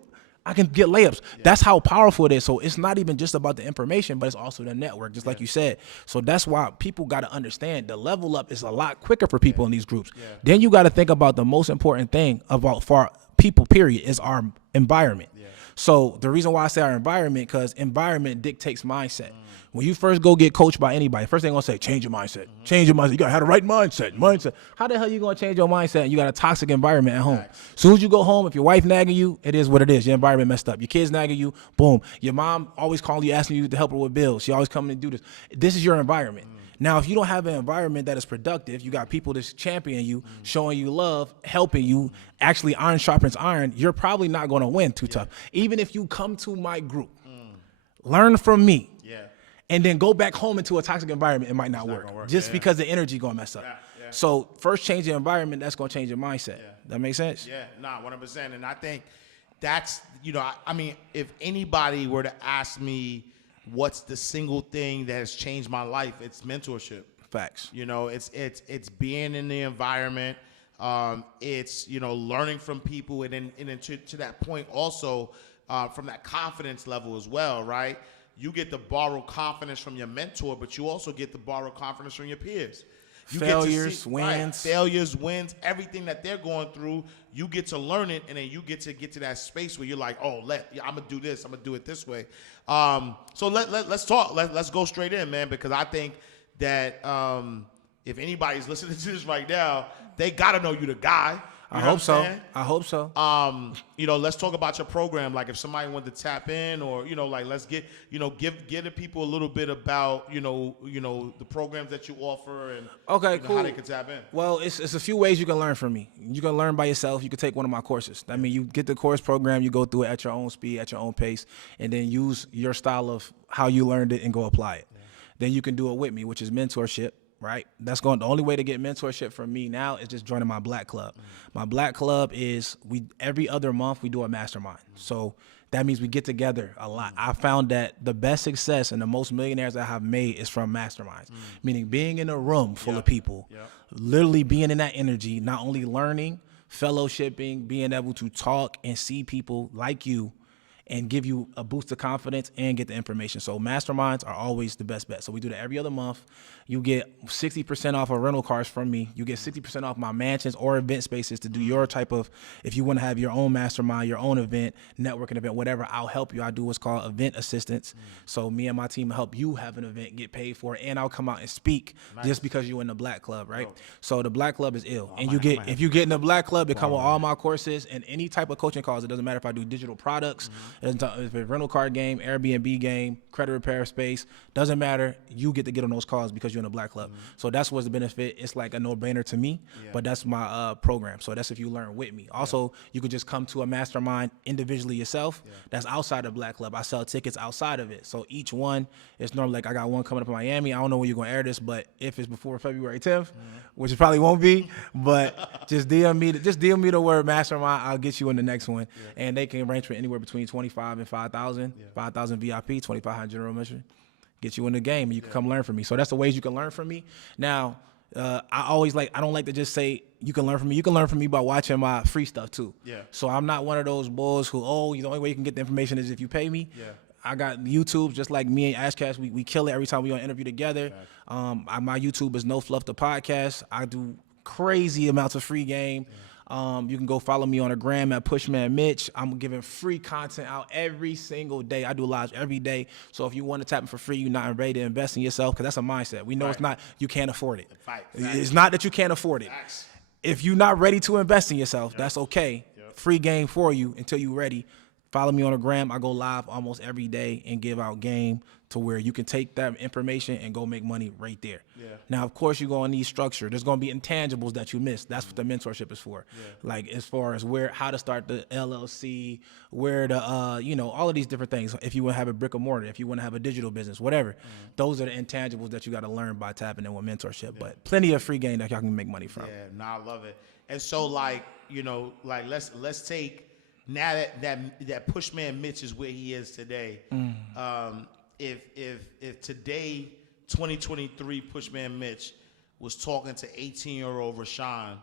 I can get layups. That's how powerful it is. So it's not even just about the information, but it's also the network, just like you said. So that's why people got to understand the level up is a lot quicker for people in these groups. Then you got to think about the most important thing for people, period, is our environment. So the reason why I say our environment, because environment dictates mindset. When you first go get coached by anybody, first thing they're going to say, change your mindset. Change your mindset. You got to have the right mindset. How the hell you going to change your mindset and you got a toxic environment at home? As soon as you go home, if your wife nagging you, it is what it is. Your environment messed up. Your kids nagging you, boom. Your mom always calling you, asking you to help her with bills. She always coming to do this. This is your environment. Now, if you don't have an environment that is productive, you got people that's championing you, showing you love, helping you, actually iron sharpens iron, you're probably not going to win too tough. Even if you come to my group, learn from me, and then go back home into a toxic environment, it might not work. Just because the energy going to mess up. So first change your environment, that's going to change your mindset. That makes sense? Yeah, 100%. And I think that's, I mean, if anybody were to ask me, what's the single thing that has changed my life? It's mentorship. Facts. It's being in the environment. It's learning from people, and then to that point also from that confidence level as well, right? You get to borrow confidence from your mentor, but you also get to borrow confidence from your peers. You Failures, get to see, wins. failures, wins, everything that they're going through. You get to learn it, and then you get to that space where you're like, oh, I'm gonna do this. I'm gonna do it this way. So let's talk. Let's go straight in, man, because I think that if anybody's listening to this right now, they gotta know you the guy. You I know hope what I'm so. saying? I hope so. Let's talk about your program. Like, if somebody wanted to tap in, or let's get, give the people a little bit about, the programs that you offer and Okay, cool. how they can tap in. Well, it's a few ways you can learn from me. You can learn by yourself. You can take one of my courses. I mean, you get the course program, you go through it at your own speed, at your own pace, and then use your style of how you learned it and go apply it. Then you can do it with me, which is mentorship. Right? The only way to get mentorship from me now is just joining my Black Club. My Black Club is every other month we do a mastermind. So that means we get together a lot. I found that the best success and the most millionaires I have made is from masterminds, meaning being in a room full of people, literally being in that energy, not only learning, fellowshipping, being able to talk and see people like you and give you a boost of confidence and get the information. So masterminds are always the best bet. So we do that every other month. You get 60% off of rental cars from me. You get 60% off my mansions or event spaces to do your type of, if you want to have your own mastermind, your own event, networking event, whatever, I'll help you. I do what's called event assistance. So me and my team help you have an event, get paid for it, and I'll come out and speak just because you're in the Black Club, right? So the Black Club is ill. And if you get in the Black Club, it come with all my courses and any type of coaching calls. It doesn't matter if I do digital products, if it's a rental car game, Airbnb game, credit repair space, doesn't matter. You get to get on those calls because you're in the Black Club. So that's what's the benefit. It's like a no-brainer to me, but that's my program. So that's if you learn with me. Also, you could just come to a mastermind individually yourself. That's outside of Black Club. I sell tickets outside of it. So each one is normally like, I got one coming up in Miami. I don't know when you're going to air this, but if it's before February 10th, which it probably won't be, but just DM me the word mastermind. I'll get you in the next one. And they can range from anywhere between 25 and 5,000, 5,000 VIP, 2,500 general admission. Get you in the game and you can come learn from me. So that's the ways you can learn from me. Now, I don't like to just say you can learn from me. You can learn from me by watching my free stuff too. So I'm not one of those bulls who, the only way you can get the information is if you pay me. I got YouTube, just like me and Ashcash, we kill it every time we on interview together. My YouTube is No Fluff the Podcast. I do crazy amounts of free game. You can go follow me on the gram at Pushman Mitch. I'm giving free content out every single day. I do lives every day. So if you want to tap in for free, you're not ready to invest in yourself, because that's a mindset. We know it's not, you can't afford it. It's not that you can't afford it. If you're not ready to invest in yourself, that's okay. Free game for you until you're ready. Follow me on the gram. I go live almost every day and give out game to where you can take that information and go make money right there. Now, of course, you're going to need structure. There's going to be intangibles that you miss. That's what the mentorship is for. Like, as far as how to start the LLC, where to, all of these different things. If you want to have a brick and mortar, if you want to have a digital business, whatever. Those are the intangibles that you got to learn by tapping in with mentorship. But plenty of free game that y'all can make money from. I love it. And so, let's take, now that Pushman Mitch is where he is today, if today, 2023 Pushman Mitch was talking to 18-year-old Rashawn,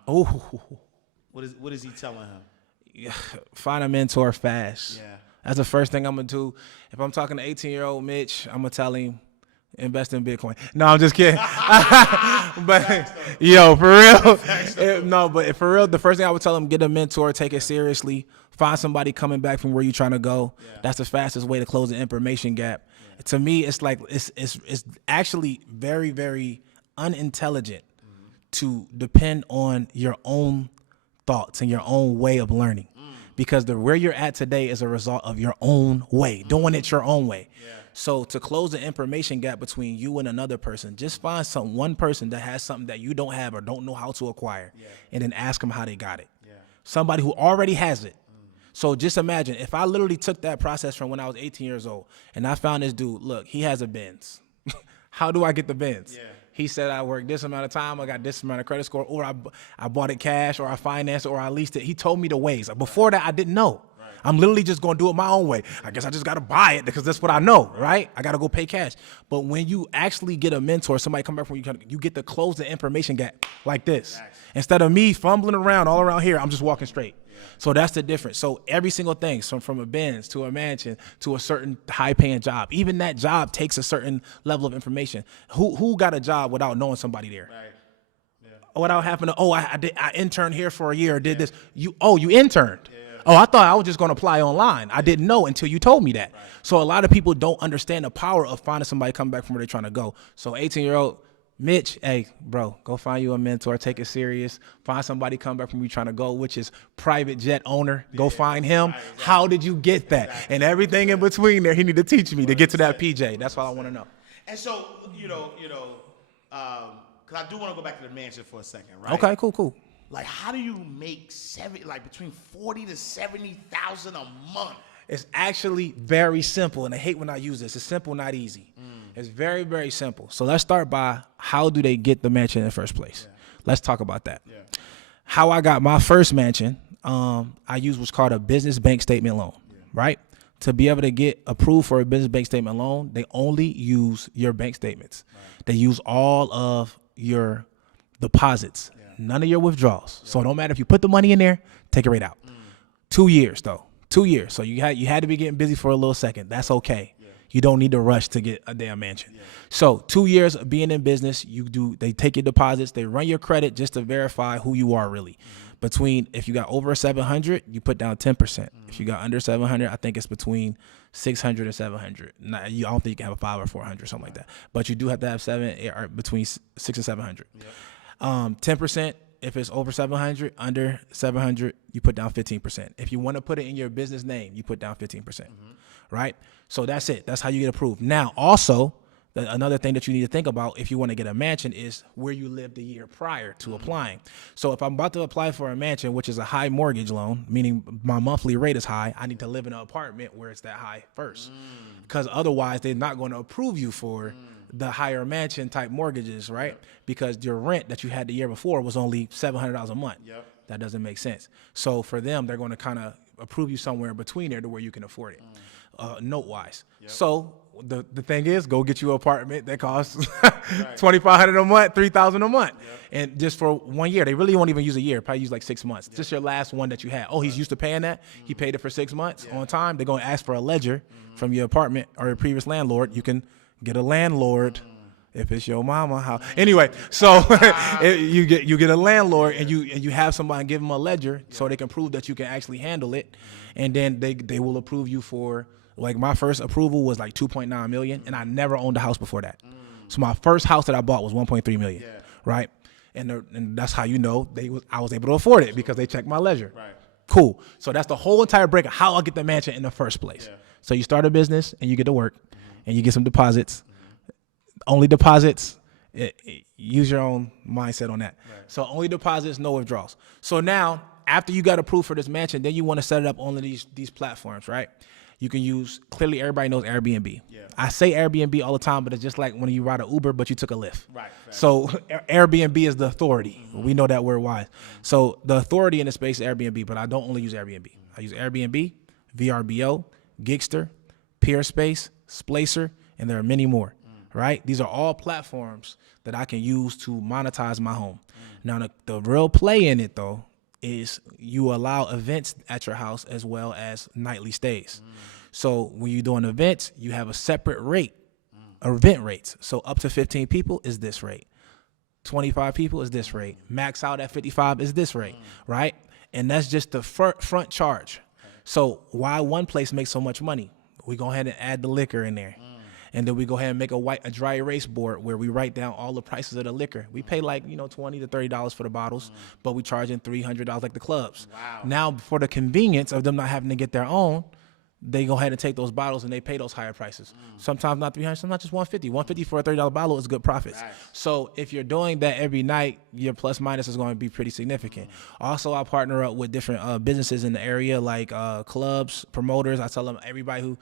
what is he telling him? Find a mentor fast. That's the first thing I'm gonna do. If I'm talking to 18-year-old Mitch, I'm gonna tell him, invest in Bitcoin. No, I'm just kidding. But for real, but for real, the first thing I would tell him, get a mentor, take it seriously, find somebody coming back from where you're trying to go. That's the fastest way to close the information gap. To me, it's like it's actually very, very unintelligent to depend on your own thoughts and your own way of learning, because where you're at today is a result of your own way, doing it your own way. So to close the information gap between you and another person, just find one person that has something that you don't have or don't know how to acquire, and then ask them how they got it. Somebody who already has it. So just imagine if I literally took that process from when I was 18 years old and I found this dude, look, he has a Benz. How do I get the Benz? He said I worked this amount of time, I got this amount of credit score, or I bought it cash, or I financed it, or I leased it. He told me the ways. Before that, I didn't know. I'm literally just going to do it my own way. I guess I just got to buy it because that's what I know, right? I got to go pay cash. But when you actually get a mentor, somebody come back from you get to close the information gap like this. Instead of me fumbling around all around here, I'm just walking straight. So that's the difference. So every single thing, from a Benz to a mansion to a certain high-paying job, even that job takes a certain level of information. Who got a job without knowing somebody there? without having to, I interned here for a year or did this. You interned. Oh, I thought I was just going to apply online. I didn't know until you told me that. Right. So a lot of people don't understand the power of finding somebody coming back from where they're trying to go. So 18-year-old Mitch, hey, bro, go find you a mentor. Take it serious. Find somebody come back from where you're trying to go, which is private jet owner. Go find him. Right, exactly. How did you get that? Exactly. And everything in between there, he need to teach me to get to that PJ. That's what I want to know. And so, because I do want to go back to the mansion for a second, right? Okay, cool. Like, how do you make between 40 to 70,000 a month? It's actually very simple, and I hate when I use this. It's simple, not easy. It's very, very simple. So let's start by how do they get the mansion in the first place? Yeah. Let's talk about that. Yeah. How I got my first mansion, I used what's called a business bank statement loan, right? To be able to get approved for a business bank statement loan, they only use your bank statements. Right. They use all of your deposits. None of your withdrawals. Yeah. So it don't matter if you put the money in there, take it right out. 2 years though. 2 years. So you had to be getting busy for a little second. That's okay. Yeah. You don't need to rush to get a damn mansion. Yeah. So 2 years of being in business, they take your deposits, they run your credit just to verify who you are really. Between, if you got over 700, you put down 10%. If you got under 700, I think it's between 600 and 700. I don't think you can have a 5 or 400 or something like that. But you do have to have between 6 and 700. Yep. 10%, if it's over 700, under 700, you put down 15%. If you want to put it in your business name, you put down 15%, right? So that's it. That's how you get approved. Now, also, another thing that you need to think about if you want to get a mansion is where you lived the year prior to applying. So if I'm about to apply for a mansion, which is a high mortgage loan, meaning my monthly rate is high, I need to live in an apartment where it's that high first. Because otherwise, they're not going to approve you for the higher mansion type mortgages, right? Yep. Because your rent that you had the year before was only $700 a month. Yep. That doesn't make sense. So for them, they're going to kind of approve you somewhere in between there to where you can afford it, note-wise. Yep. So the thing is, go get you an apartment that costs $2,500 a month, $3,000 a month. Yep. And just for 1 year. They really won't even use a year, probably use like 6 months. Yep. Just your last one that you had. Oh, he's used to paying that. He paid it for 6 months on time. They're going to ask for a ledger from your apartment or your previous landlord. You can get a landlord if it's your mama. Anyway, so you get a landlord and you have somebody give them a ledger so they can prove that you can actually handle it, and then they will approve you for, like, my first approval was like 2.9 million, and I never owned a house before that. So my first house that I bought was 1.3 million, right? And that's how I was able to afford it, because they checked my ledger. Right. Cool. So that's the whole entire break of how I get the mansion in the first place. Yeah. So you start a business and you get to work. And you get some deposits, only deposits. Use your own mindset on that. Right. So only deposits, no withdrawals. So now, after you got approved for this mansion, then you want to set it up on these platforms, right? You can use, clearly everybody knows Airbnb. Yeah. I say Airbnb all the time, but it's just like when you ride an Uber, but you took a Lyft. Right. So Airbnb is the authority. We know that word wise. So the authority in the space is Airbnb, but I don't only use Airbnb. I use Airbnb, VRBO, Gigster, Peerspace, Splacer, and there are many more, right? These are all platforms that I can use to monetize my home. Now, the real play in it, though, is you allow events at your house as well as nightly stays. So when you're doing events, you have a separate rate, event rates. So up to 15 people is this rate. 25 people is this rate. Max out at 55 is this rate, right? And that's just the front charge. So why one place makes so much money? We go ahead and add the liquor in there. And then we go ahead and make a dry erase board where we write down all the prices of the liquor. We pay like, $20 to $30 for the bottles, but we charge in $300 like the clubs. Wow. Now, for the convenience of them not having to get their own, they go ahead and take those bottles and they pay those higher prices. Sometimes not 300, sometimes just 150. 150 for a $30 bottle is good profits. Nice. So if you're doing that every night, your plus minus is going to be pretty significant. Also, I partner up with different businesses in the area, like clubs, promoters. I tell them everybody who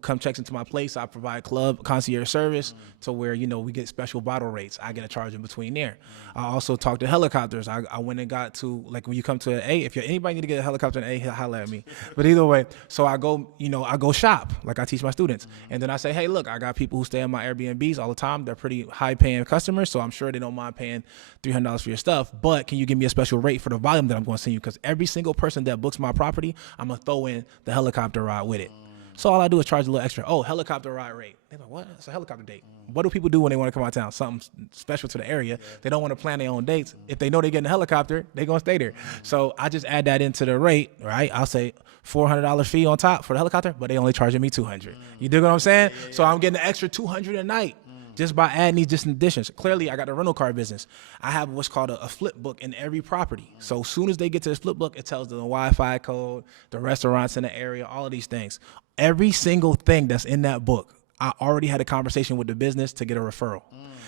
come checks into my place, I provide club concierge service to where, we get special bottle rates. I get a charge in between there. I also talk to helicopters. I went and got to, like, when you come to an A, if anybody need to get a helicopter in A, holla at me. But either way, so I go shop, like I teach my students. And then I say, hey, look, I got people who stay in my Airbnbs all the time. They're pretty high paying customers, so I'm sure they don't mind paying $300 for your stuff. But can you give me a special rate for the volume that I'm going to send you? Because every single person that books my property, I'm going to throw in the helicopter ride with it. So all I do is charge a little extra. Oh, helicopter ride rate. They're like, what? It's a helicopter date. What do people do when they want to come out of town? Something special to the area. They don't want to plan their own dates. If they know they're getting a helicopter, they're going to stay there. So I just add that into the rate, right? I'll say $400 fee on top for the helicopter, but they only charging me $200. You dig what I'm saying? So I'm getting an extra $200 a night. Just by adding these just additions. Clearly, I got the rental car business. I have what's called a flip book in every property. So as soon as they get to this flip book, it tells them the Wi-Fi code, the restaurants in the area, all of these things. Every single thing that's in that book, I already had a conversation with the business to get a referral.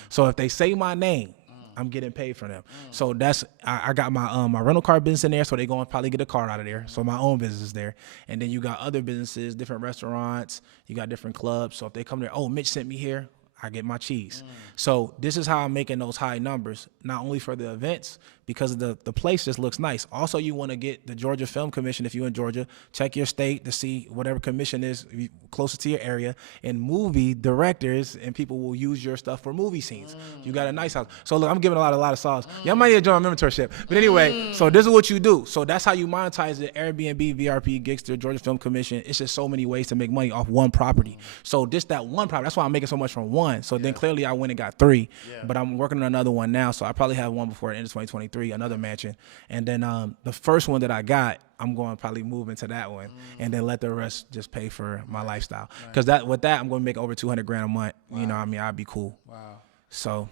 So if they say my name, I'm getting paid for them. So that's I got my my rental car business in there, so they going to probably get a car out of there. So my own business is there. And then you got other businesses, different restaurants, you got different clubs. So if they come there, oh, Mitch sent me here, I get my cheese. So this is how I'm making those high numbers, not only for the events, because the place just looks nice. Also, you want to get the Georgia Film Commission if you're in Georgia. Check your state to see whatever commission is closer to your area. And movie directors and people will use your stuff for movie scenes. You got a nice house. So look, I'm giving a lot of sauce. Y'all might need to join my mentorship. But anyway, so this is what you do. So that's how you monetize it. Airbnb, VRP, Gigster, Georgia Film Commission. It's just so many ways to make money off one property. So just that one property, that's why I'm making so much from one. So then clearly I went and got 3. But I'm working on another one now. So I probably have one before the end of 2023. Another mansion, and then the first one that I got, I'm going to probably move into that one, and then let the rest just pay for my lifestyle. Because with that, I'm going to make over $200,000 a month. You know what I mean? I'd be cool. Wow. So,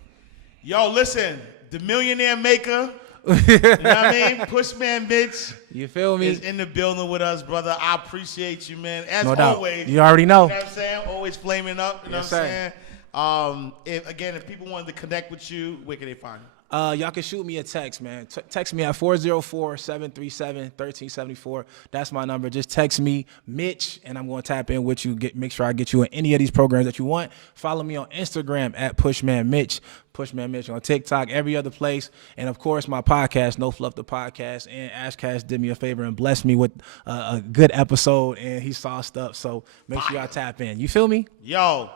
yo, listen, the millionaire maker. You know what I mean? Pushman Mitch. You feel me? Is in the building with us, brother. I appreciate you, man. As no doubt. always. You already know. You know what I'm saying? Always flaming up. You know what I'm saying? If people wanted to connect with you, where can they find you? Y'all can shoot me a text, man. Text me at 404-737-1374. That's my number. Just text me, Mitch, and I'm going to tap in with you. Make sure I get you in any of these programs that you want. Follow me on Instagram at Pushman Mitch on TikTok, every other place. And, of course, my podcast, No Fluff the Podcast. And Ash Cash did me a favor and blessed me with a good episode, and he sauced up. So make sure y'all tap in. You feel me? Yo.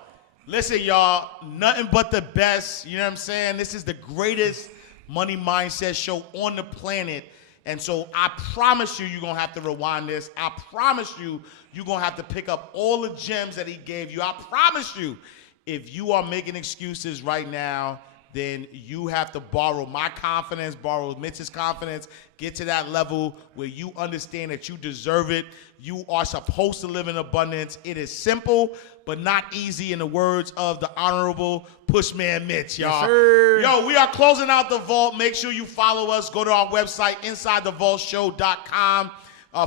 Listen, y'all, nothing but the best. You know what I'm saying? This is the greatest money mindset show on the planet. And so I promise you're going to have to rewind this. I promise you're going to have to pick up all the gems that he gave you. I promise you, if you are making excuses right now, then you have to borrow my confidence, borrow Mitch's confidence, get to that level where you understand that you deserve it. You are supposed to live in abundance. It is simple, but not easy, in the words of the Honorable Pushman Mitch, y'all. Yes, sir. Yo, we are closing out the vault. Make sure you follow us. Go to our website, InsideTheVaultShow.com.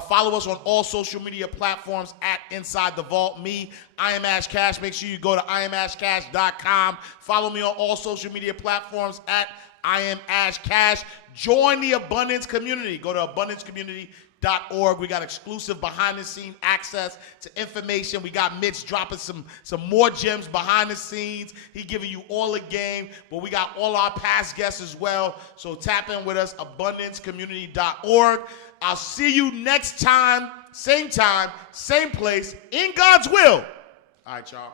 Follow us on all social media platforms at Inside the Vault. Me, I am Ash Cash. Make sure you go to IamAshCash.com. Follow me on all social media platforms at I am Ash Cash. Join the Abundance Community. Go to AbundanceCommunity.org. We got exclusive behind-the-scene access to information. We got Mitch dropping some more gems behind the scenes. He giving you all the game, but we got all our past guests as well. So tap in with us, AbundanceCommunity.org. I'll see you next time, same place, in God's will. All right, y'all.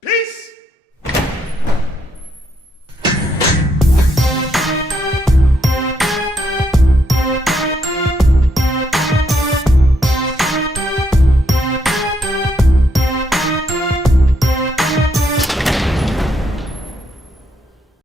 Peace.